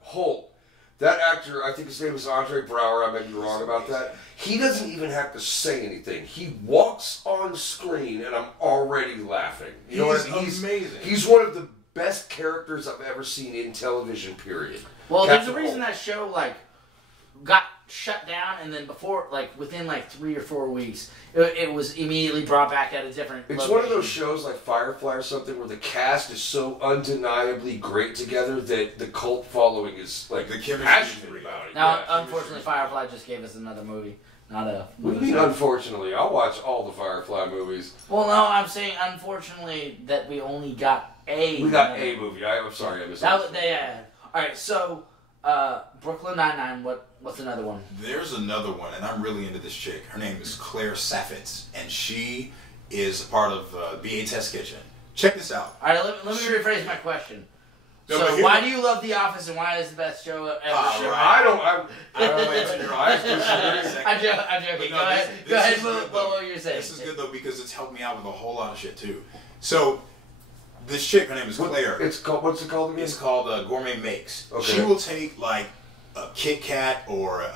Holt. That actor, I think his name is Andre Brower. I may be wrong about that. He doesn't even have to say anything. He walks on screen, and I'm already laughing. You know what I mean? He's amazing. He's one of the best characters I've ever seen in television. Period. Well, there's a reason that show got shut down, and then within 3 or 4 weeks, it was immediately brought back at a different. It's location. one of those shows like Firefly or something where the cast is so undeniably great together that the cult following is the chemistry passionate about it. Now, unfortunately, Firefly just gave us another movie, not a. What do you mean, unfortunately? I'll watch all the Firefly movies. Well, no, I'm saying unfortunately that we only got a. We got a movie. I'm sorry, I missed that. All right, so Brooklyn Nine-Nine. What's another one? There's another one, and I'm really into this chick. Her name is Claire Saffitz, and she is a part of BA Test Kitchen. Check this out. All right, let me rephrase my question. So why do you love The Office, and why is it the best show ever? I don't answer your question. I'm joking. Go ahead. What you're saying. This is good though because it's helped me out with a whole lot of shit too. So this chick, her name is Claire. What's it called again? It's called Gourmet Makes. Okay. She will take a Kit Kat or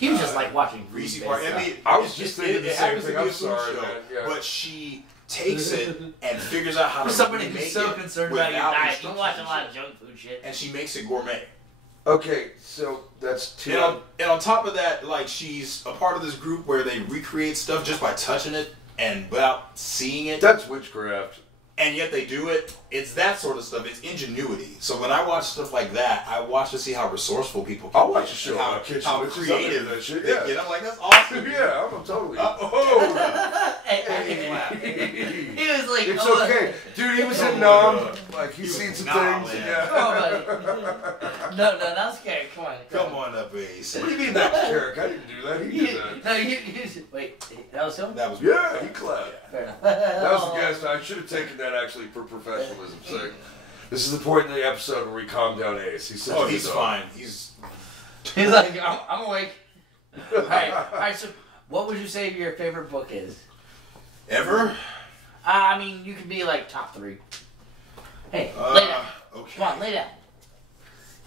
you just like watching Reese Park. I was just thinking the same thing. I'm sorry, man. Yeah. But she takes it and figures out how to somebody make who's so concerned about your diet. You watch a lot of junk food shit. And she makes it gourmet. Okay, so that's two. And on top of that, she's a part of this group where they recreate stuff just by touching it and without seeing it. That's witchcraft. And yet they do it. It's that sort of stuff. It's ingenuity. So when I watch stuff like that, I watch to see how resoureful people can I'll watch a show how creative that shit. they get. I'm like, that's awesome. Yeah, I'm totally. He was like, it's okay, dude. He was in Nom. Like, he's seen some things. Man. Yeah. Come on, buddy. No, that's okay. Come on. Come on up, Ace. What do you mean that's Carrick? I didn't do that. He did that. No, wait, that was him? That was Yeah, he clapped. Fair enough. That was the guest. I should have taken that actually for professionalism's sake. This is the point in the episode where we calm down Ace. He's fine. He's like, I'm awake. All right, so what would you say your favorite book is? Ever? I mean, you could be like top 3. Hey, lay down. Okay. Come on, lay down.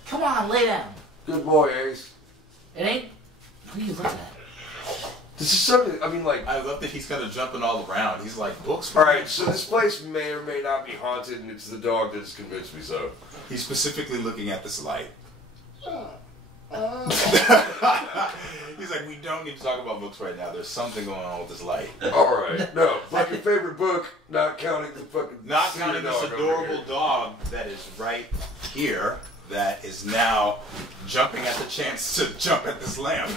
Come on, lay down. Good boy, Ace. It ain't. What are you looking at? This is something, I mean, like... I love that he's kind of jumping all around. He's like, books? Alright, so this place may or may not be haunted, and it's the dog that's convinced me so. He's specifically looking at this light. He's like, we don't need to talk about books right now. There's something going on with this light. Alright, no. Like your favorite book, not counting the fucking... Not counting this adorable dog that is right here, that is now jumping at the chance to jump at this lamp.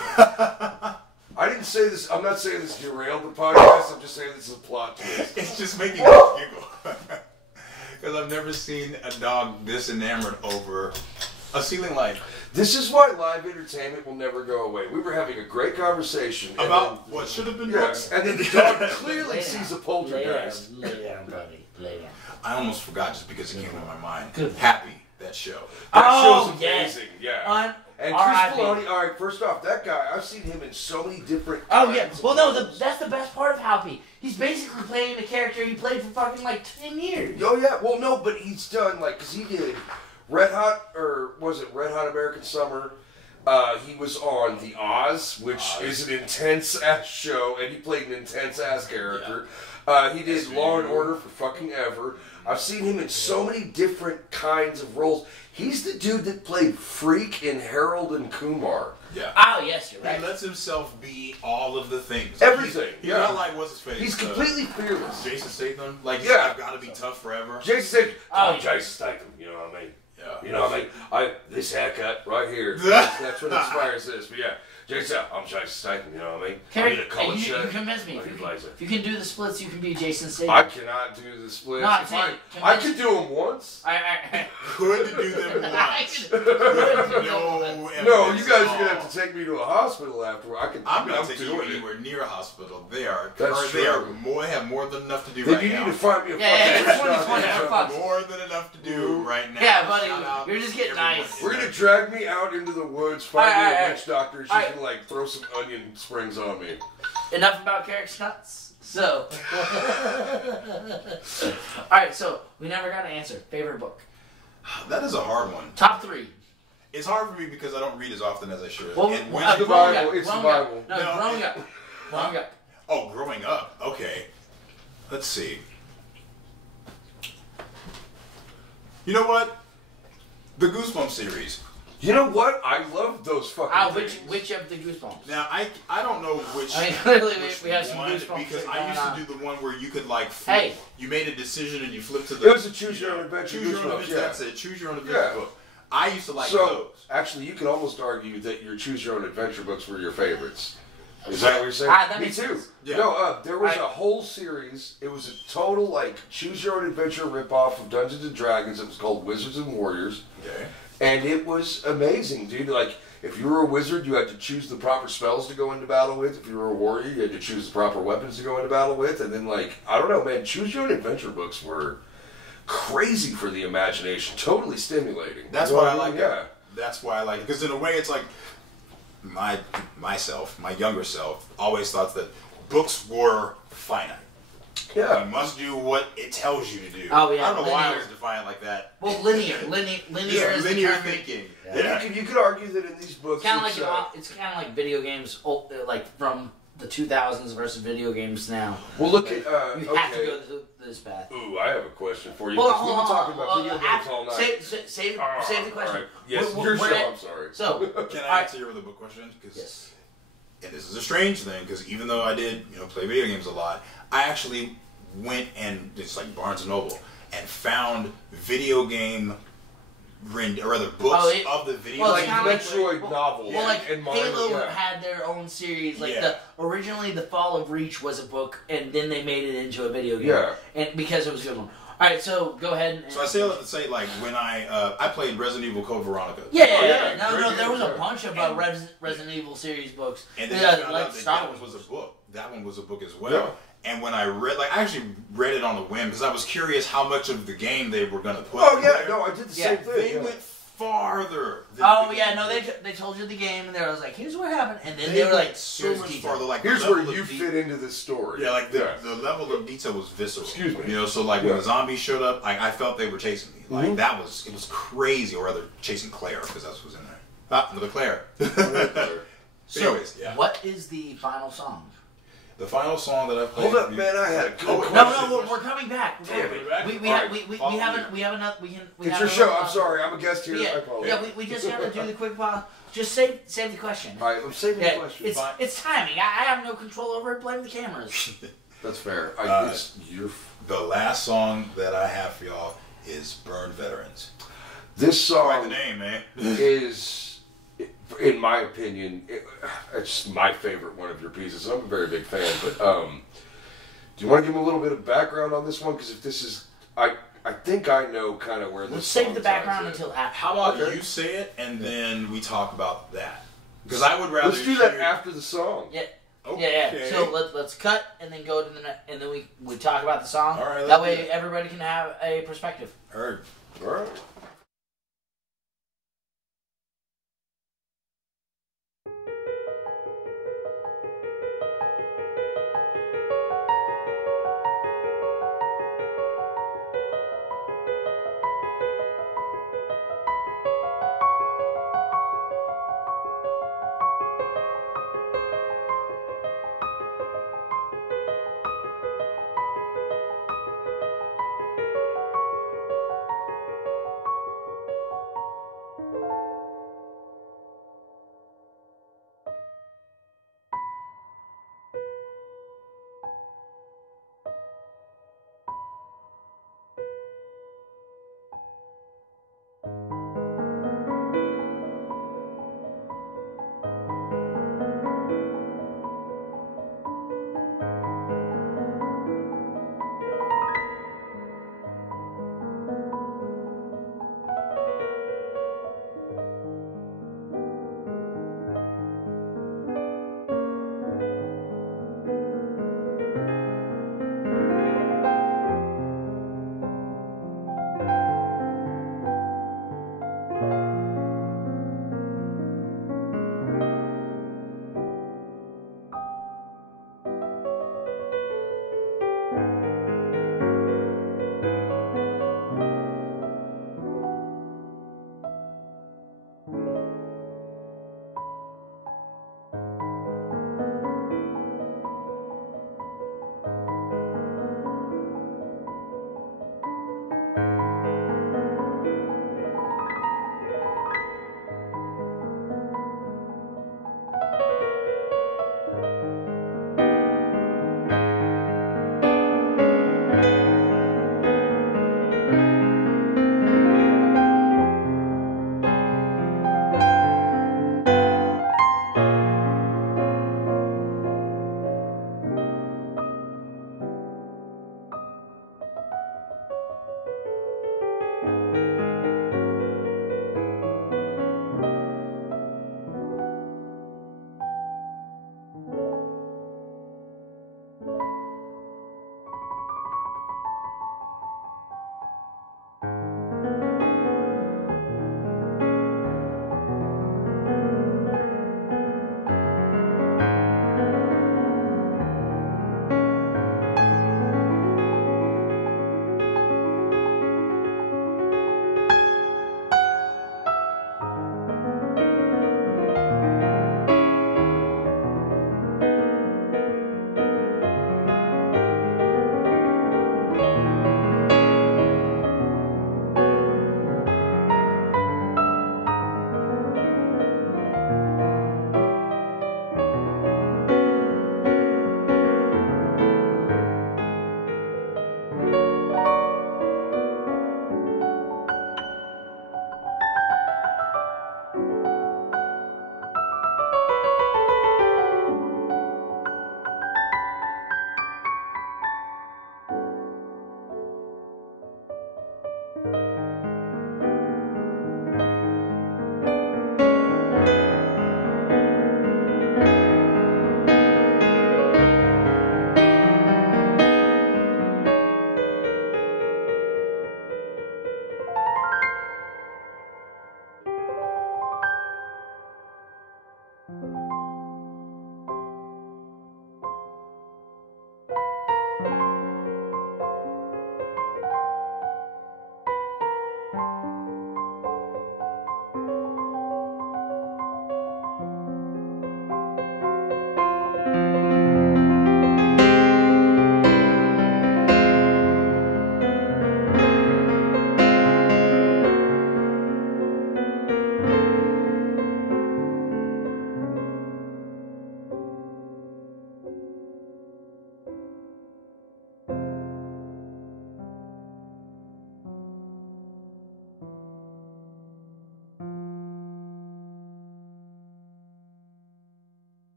I didn't say this, I'm not saying this derailed the podcast, I'm just saying this is a plot twist. It's just making me giggle. Because I've never seen a dog this enamored over a ceiling light. This is why live entertainment will never go away. We were having a great conversation. About what should have been books. And then the dog clearly sees a poltergeist. Lay down, buddy. Lay down. I almost forgot just because it came to my mind. Good. Happy, that show. That show's amazing, yeah. And Chris R.I.P. Filoni, alright, first off, that guy, I've seen him in so many different... Oh, yeah. Well, no, that's the best part of Happy. He's basically playing the character he played for fucking, like, 10 years. Oh, yeah. Well, no, but he's done, like, because he did Red Hot American Summer? He was on The Oz, which is an intense-ass show, and he played an intense-ass character. Yeah. He did Law and Order for fucking ever. I've seen him in so many different kinds of roles. He's the dude that played Freak in Harold and Kumar. Yeah. Oh, yes, you're right. He lets himself be all of the things. Everything. He's not like, what's his face? He's completely fearless. Jason Statham? Like, I've got to be tough forever. Jason Statham. I'm Jason Statham, you know what I mean? Yeah. You know what I mean? This haircut right here. That's what inspires this. But yeah. Jason, I'm Jason Statham, you know what I mean? Carrie, I need a collared shirt. You convince me. If you can do the splits, you can be Jason Statham. I cannot do the splits. No, I could do them once. I could do them once. No, you guys are going to have to take me to a hospital afterward. I'm not taking you anywhere near a hospital. They have more than enough to do then right now. You need to find me a fucking more than enough to do right now. Yeah, buddy, you're just getting nice. We're going to drag me out into the woods, find me a witch doctor, she's going to like throw some onion springs on me. Enough about Carrick's nuts. So, alright, so we never got an answer. Favorite book? That is a hard one. Top 3. It's hard for me because I don't read as often as I should. Well, it's the Bible. It's the Bible. No, growing up. Growing up. Oh, growing up. Okay. Let's see. You know what? The Goosebumps series. You know what? I love those fucking things. Which of the Goosebumps? Now, I don't know which. I mean, clearly we have some Goosebumps. Because I used to do the one where you could like flip. Hey. You made a decision and you flipped to the. It was a choose your own adventure. Choose your own adventure. That's it. Choose your own adventure book. I used to like those. Actually, you can almost argue that your choose your own adventure books were your favorites. Is that what you're saying? That Me makes too. sense. Yeah. No, there was a whole series. It was a total like choose your own adventure ripoff of Dungeons and Dragons. It was called Wizards and Warriors. Okay. And it was amazing, dude. Like, if you were a wizard, you had to choose the proper spells to go into battle with. If you were a warrior, you had to choose the proper weapons to go into battle with. And then, like, I don't know, man, choose your own adventure books were crazy for the imagination. Totally stimulating. That's why I like it. Yeah. That's why I like it. Because in a way, it's like my younger self, always thought that books were finite. Yeah. You must do what it tells you to do. Oh, yeah. I don't know why I was defined like that. Well, linear is linear thinking. Yeah. You could argue that in these books, it's kind of like video games, like from the 2000s versus video games now. Well, look at you have to go this path. Ooh, I have a question for you. We've been talking about video games all night. Save the question. Right. Yes, your show. I'm sorry. So, can I answer you with a book question? Yes. And this is a strange thing because even though I did, play video games a lot, I actually went and it's like Barnes and Noble and found video game books of the video like Metroid novels. Well, like Halo had their own series. Like originally, The Fall of Reach was a book, and then they made it into a video game. Yeah. And because it was a good one. All right, so go ahead. So I say that to say, like, when I played Resident Evil Code Veronica. Yeah. No, there was a bunch of Resident Evil series books. And then I found out that that one was a book. That one was a book as well. Yeah. And when I read, like, I actually read it on a whim because I was curious how much of the game they were going to put. Oh yeah, no, I did the same thing. They went farther. They told you the game, and they was like, "Here's what happened," and then they were like, so much farther. Like, here's where you fit into this story. Yeah, like the level of detail was visceral. Excuse me. You know, so like when the zombies showed up, like I felt they were chasing me. Like it was crazy, or rather chasing Claire because that's what's in there. Ah, another Claire. So, anyways, what is the final song? The final song that I played. Hold up, man! I had a good question. No, we're coming back. Damn it! We have enough. It's your show. I'm sorry. I'm a guest here. We just have to do the quick pause. Just save the question. All right, I'm saving the question. It's timing. I have no control over it. Blame the cameras. That's fair. The last song that I have for y'all is "Burned Veterans." This song, quite the name, man, is, in my opinion, it's my favorite one of your pieces. I'm a very big fan, but do you want to give me a little bit of background on this one? Because if this is, I think I know kind of where this. Let's save the background until after. How about you say it and then we talk about that? Because I would rather. Let's do that after the song. Yeah. Okay. Yeah. So let's cut and then go to the next, and then we talk about the song. All right. That way everybody can have a perspective. Heard. All right.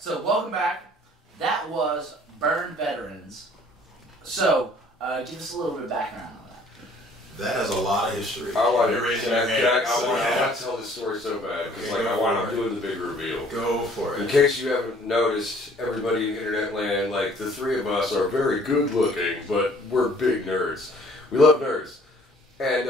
So welcome back. That was Burn Veterans. So give us a little bit of background on that. That has a lot of history. I want to tell this story so bad because I want to do the big reveal. Go for it. In case you haven't noticed, everybody in internet land, like the three of us are very good looking, but we're big nerds. We love nerds. And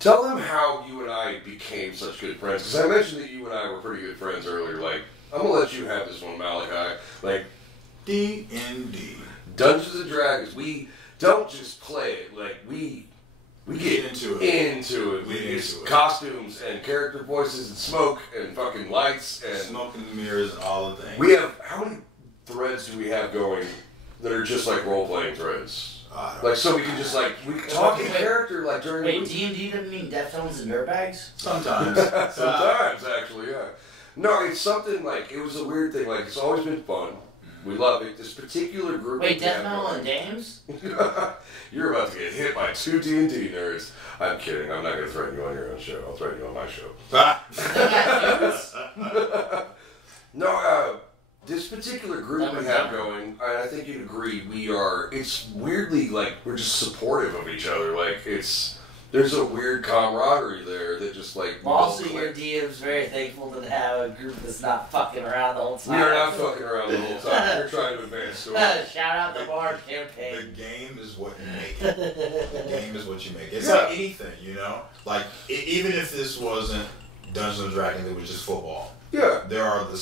tell them how you and I became such good friends. Because I mentioned that you and I were pretty good friends earlier. Like, I'm going to let you have this one, Malakaai. Like, D&D. Dungeons and Dragons. We don't just play it. Like, we get into it. It's costumes and character voices and smoke and fucking lights and smoke and mirrors and all the things. We have, how many threads do we have going that are just like role-playing threads? Like, so we can just, like, we can talk in character, like, during the week. D&D doesn't mean Deftones and Dirtbags? Sometimes. Sometimes, actually, yeah. No, it's something, like, it was a weird thing. Like, it's always been fun. We love it. This particular group... Wait, Death Metal and Dames? You're about to get hit by two D&D nerds. I'm kidding. I'm not going to threaten you on your own show. I'll threaten you on my show. No, this particular group we have going, and I think you'd agree, it's weirdly, like, we're just supportive of each other. Like, there's a weird camaraderie there that just, like... Well, also, your DM's very thankful to have a group that's not fucking around the whole time. We are not fucking around the whole time. We're trying to advance stories. Shout out the Bard campaign. The game is what you make it. The game is what you make it. It's like anything, you know? Like, even if this wasn't Dungeons and Dragons, it was just football. Yeah. There are the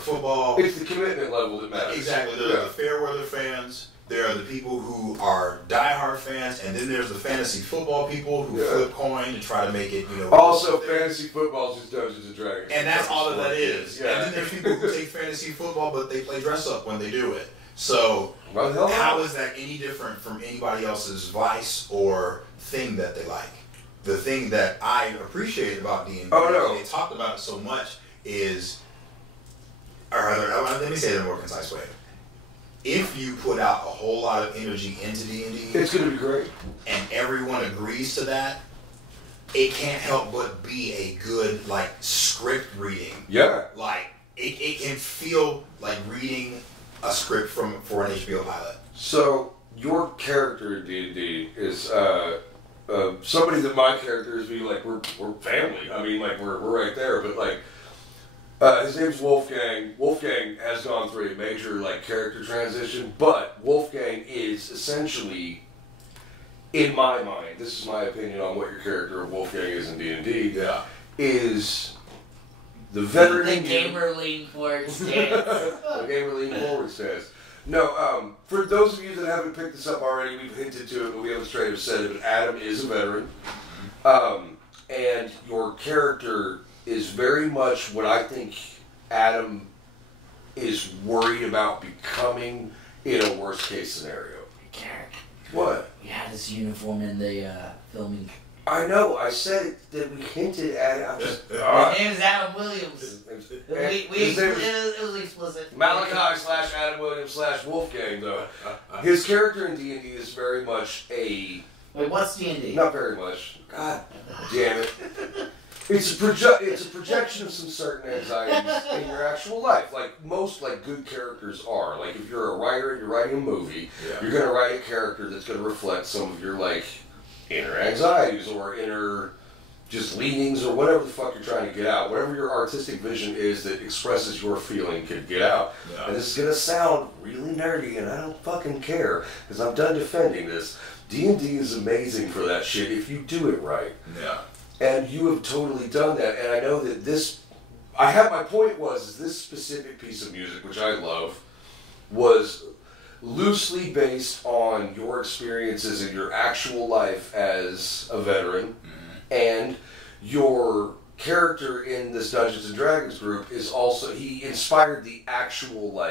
football. It's the commitment level that matters. Exactly. There are the fair weather fans. There are the people who are diehard fans, and then there's the fantasy football people who flip coin to try to make it, you know. Also, fantasy football is just Dungeons and Dragons. And that's all that is. Yeah. And then there's people who take fantasy football, but they play dress up when they do it. So, how is that any different from anybody else's vice or thing that they like? The thing that I appreciate about D&D, and they talked about it so much, is, or rather, let me say it in a more concise way. If you put out a whole lot of energy into D&D, it's going to be great, and everyone agrees to that, it can't help but be a good, like, script reading. Yeah. Like, it can feel like reading a script for an HBO pilot. So, your character in D&D is somebody that my characters be like, we're family. I mean, like, we're right there, but, like, his name's Wolfgang. Wolfgang has gone through a major, like, character transition, but Wolfgang is essentially, in my mind, this is my opinion on what your character of Wolfgang is in D&D, is the veteran. The gamer lean forward stance. The gamer lean forward stance. No, for those of you that haven't picked this up already, we've hinted to it, but we haven't straight up said it, but Adam is a veteran. And your character is very much what I think Adam is worried about becoming in a worst case scenario. Garrett. What? We had his uniform in the filming. I know. I said it, that we hinted at it. His name is Adam Williams. It was explicit. Malakaai / Adam Williams / Wolfgang, though. His character in D&D is very much a... Wait, what's D&D? Not very much. God damn it. It's a projection of some certain anxieties in your actual life, like most good characters are. Like if you're a writer and you're writing a movie, you're going to write a character that's going to reflect some of your inner anxieties or inner just leanings or whatever the fuck you're trying to get out. Whatever your artistic vision is that expresses your feeling can get out. Yeah. And this is going to sound really nerdy, and I don't fucking care because I'm done defending this. D&D is amazing for that shit if you do it right. Yeah. And you have totally done that. And I know that my point was this specific piece of music, which I love, was loosely based on your experiences in your actual life as a veteran. And your character in this Dungeons and Dragons group is also, he inspired the actual,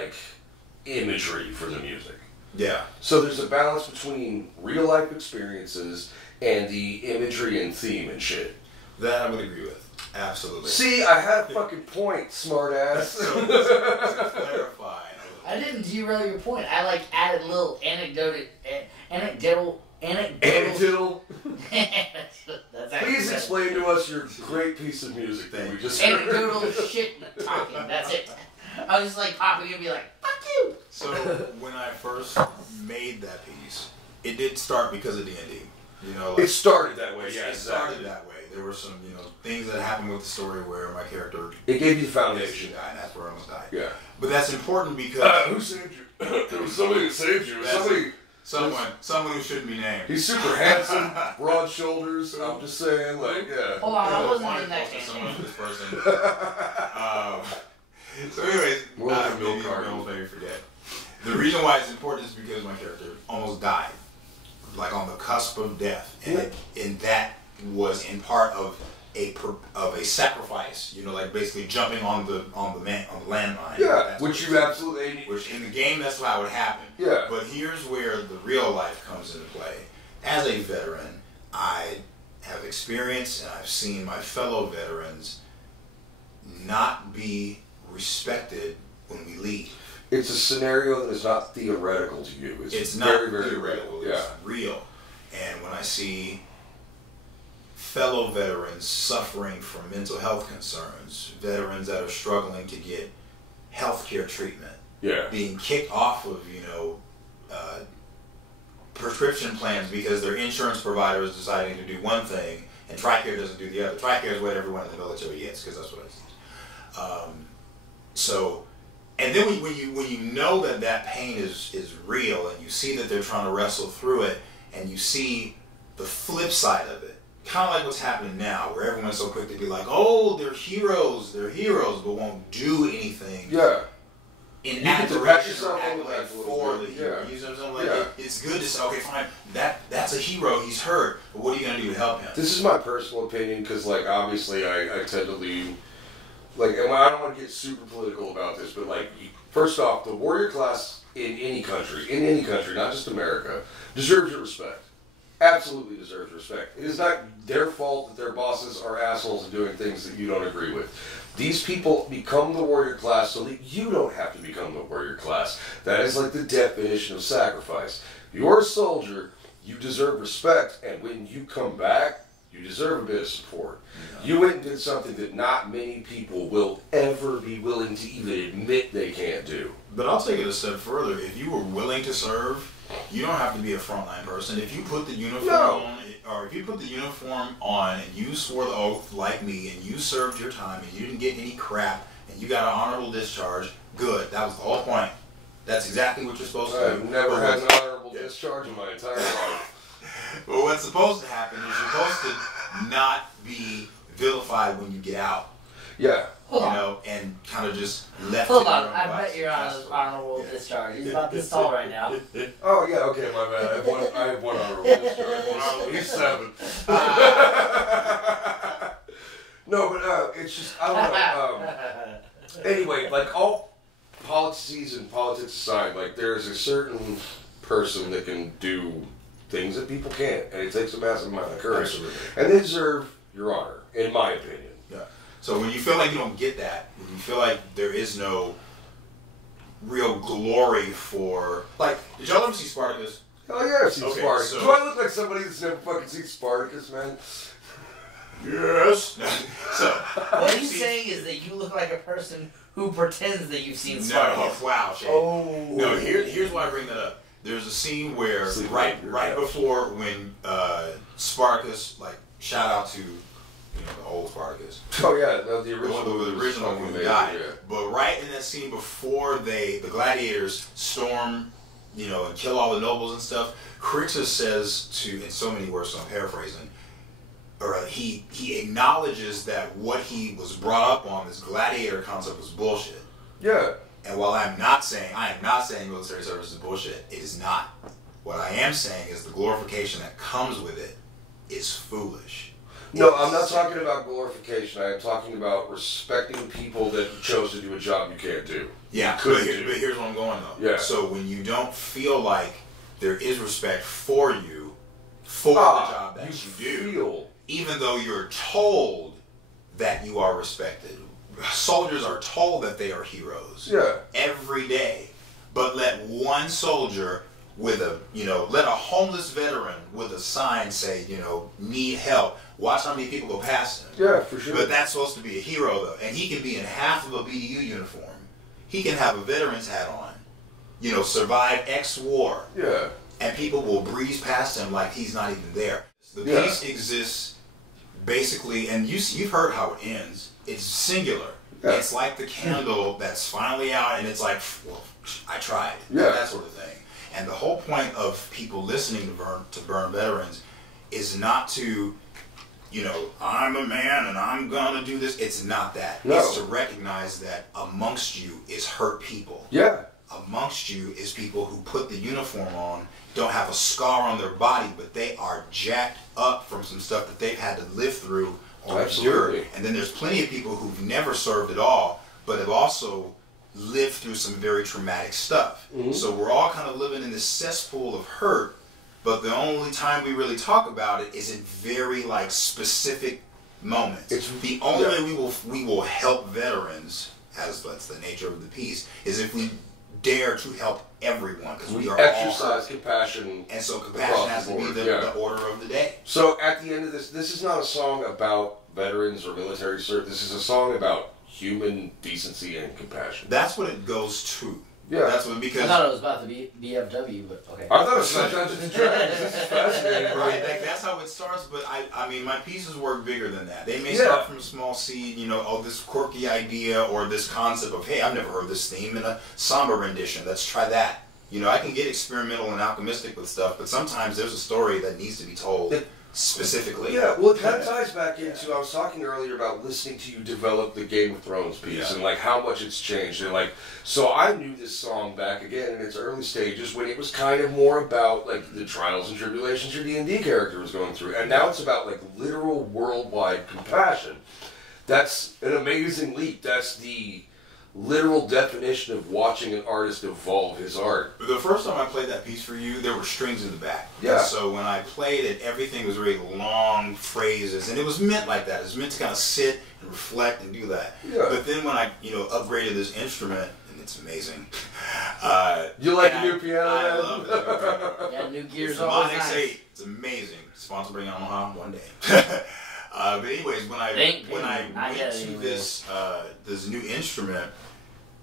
imagery for the music. Yeah. So there's a balance between real life experiences and the imagery and theme and shit. That I would agree with. Absolutely. See, I had a fucking point, smartass. So to clarify. I didn't derail your point. I added a little anecdotal. Please explain to us your great piece of music that we just anecdotal shit talking. That's it. I was just like popping and be like, fuck you. So when I first made that piece, it did start because of D&D. You know, like, it started that way. Yeah, it started that way. There were some, things that happened with the story where my character. It gave you the foundation. Died, and that's where I almost died. Yeah. But that's important because. Who saved you? There was somebody that saved you. Someone who shouldn't be named. He's super handsome, broad shoulders. I'm just saying, like, yeah. Hold on, I wasn't in that game. Someone for this person. So, anyways, maybe forget. The reason why it's important is because my character almost died, like on the cusp of death, and that was in part of a sacrifice. Like basically jumping on the landmine. Yeah, which you absolutely. Which in the game that's how it happened. Yeah. But here's where the real life comes into play. As a veteran, I have experienced and I've seen my fellow veterans not be respected when we leave. It's a scenario that is not theoretical to you. It's very, very theoretical. real. It's real. And when I see fellow veterans suffering from mental health concerns, veterans that are struggling to get healthcare treatment, being kicked off of, prescription plans because their insurance provider is deciding to do one thing and TRICARE doesn't do the other. TRICARE is what everyone in the military gets because that's what it is. And then when you know that pain is real and you see that they're trying to wrestle through it and you see the flip side of it, kind of like what's happening now, where everyone's so quick to be like, "Oh, they're heroes, but won't do anything." Yeah. In admiration or accolade for the hero. You know what I'm saying? It's good to say, okay, fine, that's a hero. He's hurt, but what are you gonna do to help him? This is my personal opinion because, like, obviously, I tend to lean. Like, and I don't want to get super political about this, but like, first off, the warrior class in any country, not just America, deserves your respect. Absolutely deserves respect. It is not their fault that their bosses are assholes and doing things that you don't agree with. These people become the warrior class so that you don't have to become the warrior class. That is like the definition of sacrifice. You're a soldier, you deserve respect, and when you come back, you deserve a bit of support. You went and did something that not many people will ever be willing to even admit they can't do. But I'll take it a step further. If you were willing to serve, you don't have to be a frontline person. If you put the uniform on, or if you put the uniform on and you swore the oath like me and you served your time and you didn't get any crap and you got an honorable discharge, good. That was the whole point. That's exactly what you're supposed to do. I've never had an honorable discharge in my entire life. But what's supposed to happen is you're supposed to not be vilified when you get out. Yeah. And kind of just left. Hold on, I bet you're on an honorable discharge. He's about this tall right now. Oh yeah, okay, my bad. I have one honorable discharge. He's 7. No, but it's just I don't know. Anyway, like all policies and politics aside, like there's a certain person that can do things that people can't, and it takes a massive amount of courage. Absolutely. And they deserve your honor, in my opinion. Yeah. So when you feel like you don't get that, when you feel like there is no real glory for, like, did y'all ever see Spartacus? Oh yeah, I've seen Spartacus. So, do I look like somebody that's never fucking seen Spartacus, man? Yes. So what he's saying is that you look like a person who pretends that you've seen Spartacus. No, wow, Shane. Oh. No, here's why I bring that up. There's a scene where right before when Spartacus, like, shout out to the old Spartacus. Oh yeah, the original when he died. Yeah. But right in that scene before the gladiators storm, and kill all the nobles and stuff, Crixus says to, in so many words, so I'm paraphrasing, or he acknowledges that what he was brought up on, this gladiator concept, was bullshit. Yeah. And while I am not saying military service is bullshit, it is not. What I am saying is the glorification that comes with it is foolish. No, I'm not talking about glorification. I am talking about respecting people that chose to do a job you can't do. Yeah, but here's where I'm going though. Yeah. So when you don't feel like there is respect for you, for the job that you do, even though you're told that you are respected. Soldiers are told that they are heroes every day, but let one soldier with let a homeless veteran with a sign say, need help. Watch how many people go past him. Yeah, for sure. But that's supposed to be a hero though, and he can be in half of a BDU uniform. he can have a veteran's hat on, you know, survive X war. Yeah. And people will breeze past him like he's not even there. The piece exists basically, and you've heard how it ends. It's singular. Yeah. It's like the candle that's finally out, and it's like, well, I tried. Yeah. That sort of thing. And the whole point of people listening to Burn Veterans is not to, you know, I'm a man and I'm gonna do this. It's not that. No. It's to recognize that amongst you is hurt people. Yeah. Amongst you is people who put the uniform on, don't have a scar on their body, but they are jacked up from some stuff that they've had to live through or endure. And then there's plenty of people who've never served at all, but have also lived through some very traumatic stuff. So we're all kind of living in this cesspool of hurt, but the only time we really talk about it is in very like specific moments. It's the only way we will help veterans, as that's the nature of the piece, is if we dare to help everyone, because we are exercise compassion, and so compassion has to be the order of the day. So at the end of this is not a song about veterans or military service. This is a song about human decency and compassion. That's what it goes to. Yeah, that's what, because I thought it was about the BFW, but okay. I thought it was Dungeons and Dragons. This is fascinating, right? That's how it starts. But I mean, my pieces work bigger than that. They may start from a small seed, you know, oh, this quirky idea or this concept of, hey, I've never heard this theme in a samba rendition. Let's try that. You know, I can get experimental and alchemistic with stuff, but sometimes there's a story that needs to be told. Specifically. Yeah, well, it kind of ties back into, I was talking earlier about listening to you develop the Game of Thrones piece and like how much it's changed. And like, so I knew this song back again in its early stages when it was kind of more about like the trials and tribulations your D&D character was going through. And now it's about like literal worldwide compassion. That's an amazing leap. That's the literal definition of watching an artist evolve his art. The first time I played that piece for you, there were strings in the back. Yeah. And so when I played it, everything was very long phrases, and it was meant like that. It was meant to kind of sit and reflect and do that. Yeah. But then when I, you know, upgraded this instrument, and it's amazing. You like the new piano? I love it. Yeah, new gears. It's Always nice. 8. It's amazing. Sponsored by Yamaha one day. But anyways, when I went to this new instrument,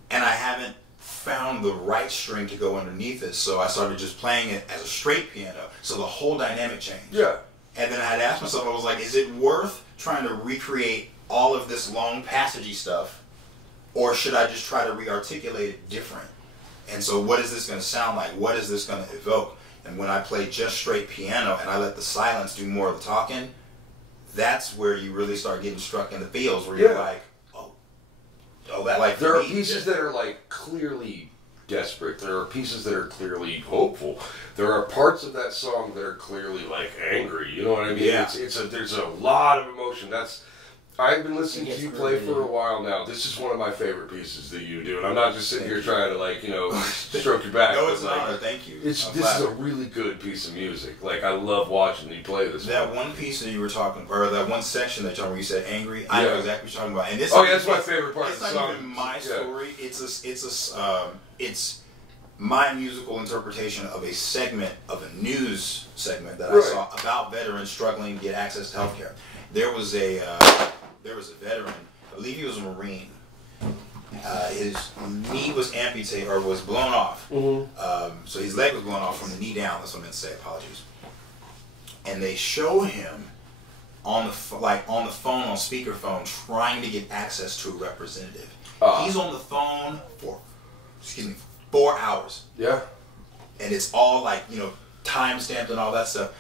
and I haven't found the right string to go underneath it, so I started just playing it as a straight piano. So the whole dynamic changed. Yeah. And then I had asked myself, I was like, is it worth trying to recreate all of this long passagey stuff, or should I just try to re-articulate it different? And so what is this going to sound like? What is this going to evoke? And when I play just straight piano and I let the silence do more of the talking, that's where you really start getting struck in the feels, where you're like, oh, that like there are pieces that are like clearly desperate. There are pieces that are clearly hopeful. There are parts of that song that are clearly like angry. You know what I mean? Yeah. There's a lot of emotion. I've been listening to you play for a while now. This is one of my favorite pieces that you do, and I'm not just sitting here trying to like, you know, stroke your back. No, it's an like, honor. Thank you. This is a really good piece of music. Like I love watching you play this. That one piece that you were talking, or that one section that where you said angry. I know exactly what you're talking about. And this. That's my favorite part of the song. It's not even my story. It's my musical interpretation of a segment of a news segment that I saw about veterans struggling to get access to healthcare. There was a veteran, I believe he was a Marine. His knee was amputated or was blown off. So his leg was blown off from the knee down. That's what I meant to say. Apologies. And they show him on the phone, on speakerphone, trying to get access to a representative. He's on the phone for 4 hours. Yeah. And it's all like, you know, time stamped and all that stuff.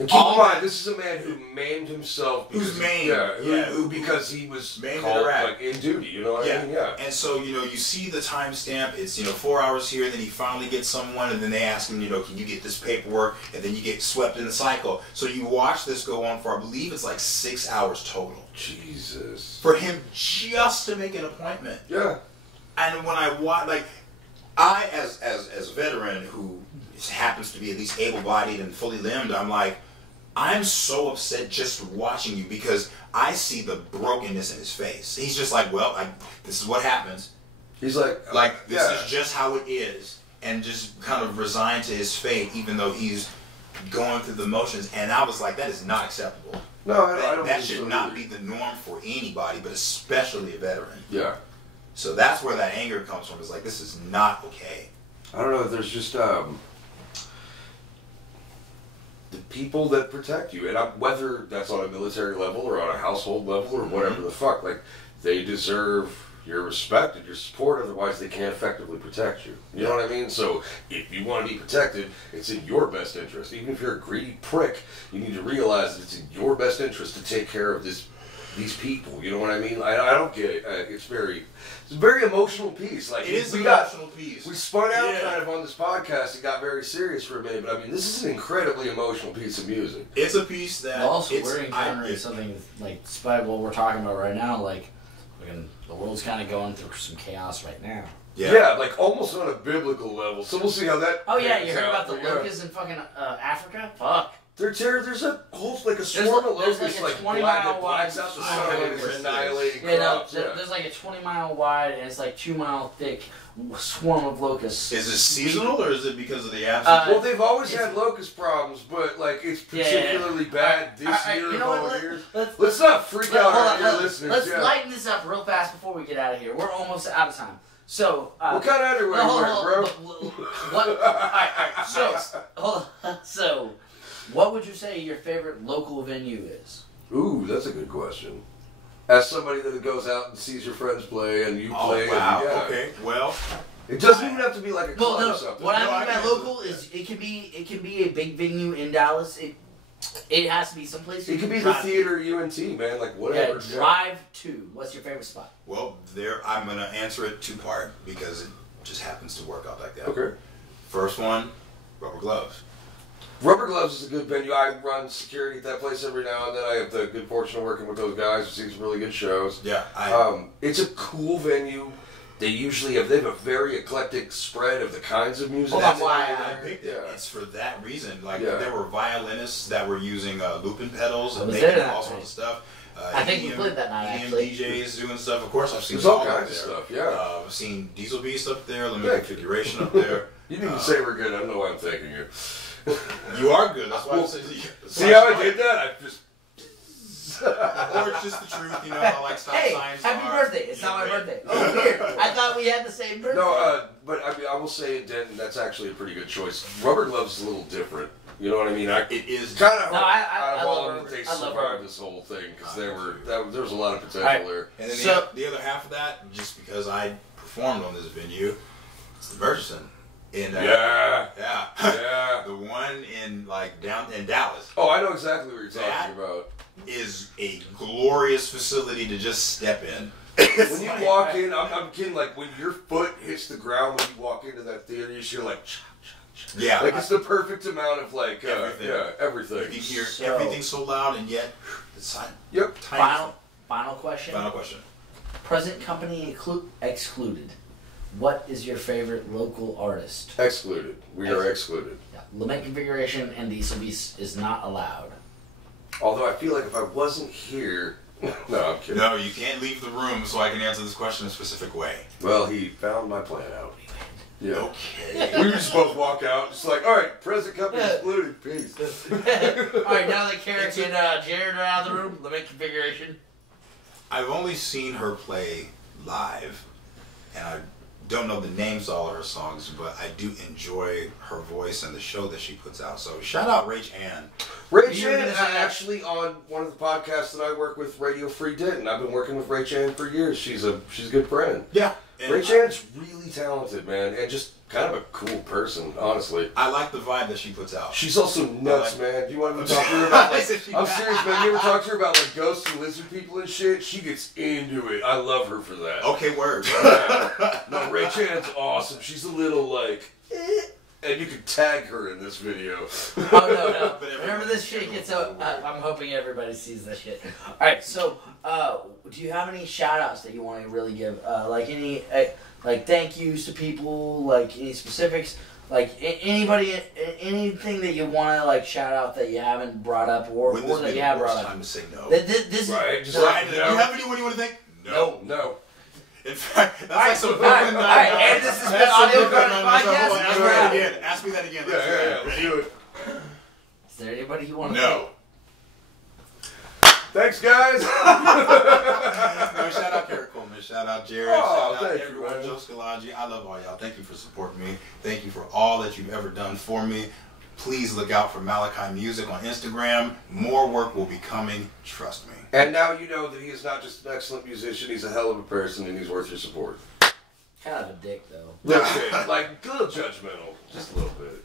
And keep in mind, this is a man who maimed himself. Who's maimed? Because he was maimed called like in duty. You know what I mean? Yeah. And so, you know, you see the timestamp. It's, you know, 4 hours here. Then he finally gets someone, and then they ask him, you know, can you get this paperwork? And then you get swept in the cycle. So you watch this go on for, I believe it's like 6 hours total. Jesus. For him just to make an appointment. Yeah. And when I watch, like, I as a veteran who happens to be at least able-bodied and fully limbed, I'm like, I'm so upset just watching you because I see the brokenness in his face. He's just like, well, this is what happens. He's like this is just how it is, and just kind of resigned to his fate, even though he's going through the motions. And I was like, that is not acceptable. No, I don't. That should not be the norm for anybody, but especially a veteran. Yeah. So that's where that anger comes from. It's like, this is not okay. I don't know. There's just the people that protect you, and whether that's on a military level or on a household level or whatever the fuck, like they deserve your respect and your support. Otherwise, they can't effectively protect you. You know what I mean? So if you want to be protected, it's in your best interest. Even if you're a greedy prick, you need to realize that it's in your best interest to take care of these people. You know what I mean? I don't get it. It's a very emotional piece. Like it is an emotional piece. We spun out kind of on this podcast and got very serious for a minute, but I mean, this is an incredibly emotional piece of music. It's a piece that we're encountering something like, despite what we're talking about right now, like the world's kind of going through some chaos right now. Yeah, like almost on a biblical level. So we'll see how that. Oh yeah, you heard about the locusts in fucking Africa? Fuck. There's a whole like a swarm of locusts like 20-mile wide. Blacks out the sun and it's annihilating crops. There's like a 20-mile wide and it's like 2-mile thick swarm of locusts. Is it seasonal or is it because of the absence? Well, they've always had locust problems, but like it's particularly bad this year. You know what? Let's not freak out our listeners. Let's lighten this up real fast before we get out of here. We're almost out of time. So, what kind of underwear you wearing, bro? What? Alright. So, what would you say your favorite local venue is? Ooh, that's a good question. As somebody that goes out and sees your friends play and you play. Wow. And, Okay. Well, it doesn't even have to be like a club or something. What I mean by local is it can be a big venue in Dallas. It has to be someplace. It could be the theater, UNT, man, like whatever. Yeah, drive to. What's your favorite spot? Well, I'm gonna answer it two-part because it just happens to work out like that. Okay. First one, Rubber Gloves. Rubber Gloves is a good venue. I run security at that place every now and then. I have the good fortune of working with those guys who see some really good shows. Yeah. It's a cool venue. They have a very eclectic spread of the kinds of music. That's why I picked it. It's for that reason. Like there were violinists that were using looping pedals and making all sorts of stuff. I think we played that night actually. DJs doing stuff. Of course, I've seen all kinds of stuff. Yeah, I've seen Diesel Beast up there. Limited Configuration up there. You didn't even say we're good. I don't know why I'm thanking you. You are good. That's why I said. See how I did that? I just. Or it's just the truth, you know, how like stop signs happy birthday. It's not my birthday. Oh, weird. I thought we had the same birthday. No, but I mean, I will say in Denton, that's actually a pretty good choice. Rubber Gloves is a little different. You know what I mean? It is kind of I love they survived this whole thing because there was a lot of potential there. And then the other half of that, just because I performed on this venue, it's the Murchison. The one in in Dallas. Oh, I know exactly what you're talking about. Is a glorious facility to just step in. When you walk in, I'm kidding. Like when your foot hits the ground when you walk into that theater, you hear like, yeah, like it's the perfect amount of like everything. You can hear everything so loud and yet it's silent. Yep. Final question. Final question. Present company excluded. What is your favorite local artist? Excluded. We are excluded. Yeah. Lament Configuration and Diesel Beast is not allowed. Although I feel like if I wasn't here... No, I'm kidding. No, you can't leave the room so I can answer this question in a specific way. Well, he found my plan out. Yeah. Okay. We were just both walk out, just like, alright, present company excluded, peace. Alright, now that Carrick and Jared are out of the room, Lament Configuration. I've only seen her play live, and I don't know the names of all of her songs, but I do enjoy her voice and the show that she puts out. So shout out Rach Ann. Rach Ann is actually on one of the podcasts that I work with, Radio Free Denton. I've been working with Rach Ann for years. She's a good friend. Yeah. Rach Ann's really talented, man, and just kind of a cool person, honestly. I like the vibe that she puts out. She's also nuts, man. Do you want to talk to her about I'm serious, man. You ever talk to her about like ghosts and lizard people and shit? She gets into it. I love her for that. Okay, word. No, Rach Ann's awesome. She's a little like, and you can tag her in this video. Oh no! Whenever this shit gets out, I'm hoping everybody sees this shit. All right, so do you have any shout outs that you want to really give? Like any like thank yous to people, like any specifics, like anybody, anything that you want to like shout out that you haven't brought up or that you have brought up. Time to say no. This right, is just like, do you have anyone you want to thank? No. In fact, that's like some Alright, and this has been Audio Podcast. Ask me that again. Yeah, let's do it. Is there anybody you want to No. Thanks, guys. Shout out Carrie Coleman. Shout out Jared. Oh, shout out thank everyone. you, Joe Scalagi. I love all y'all. Thank you for supporting me. Thank you for all that you've ever done for me. Please look out for Malakaai Music on Instagram. More work will be coming. Trust me. And now you know that he is not just an excellent musician, he's a hell of a person, and he's worth your support. Kind of a dick, though. Little bit. Like, a little judgmental. Just a little bit.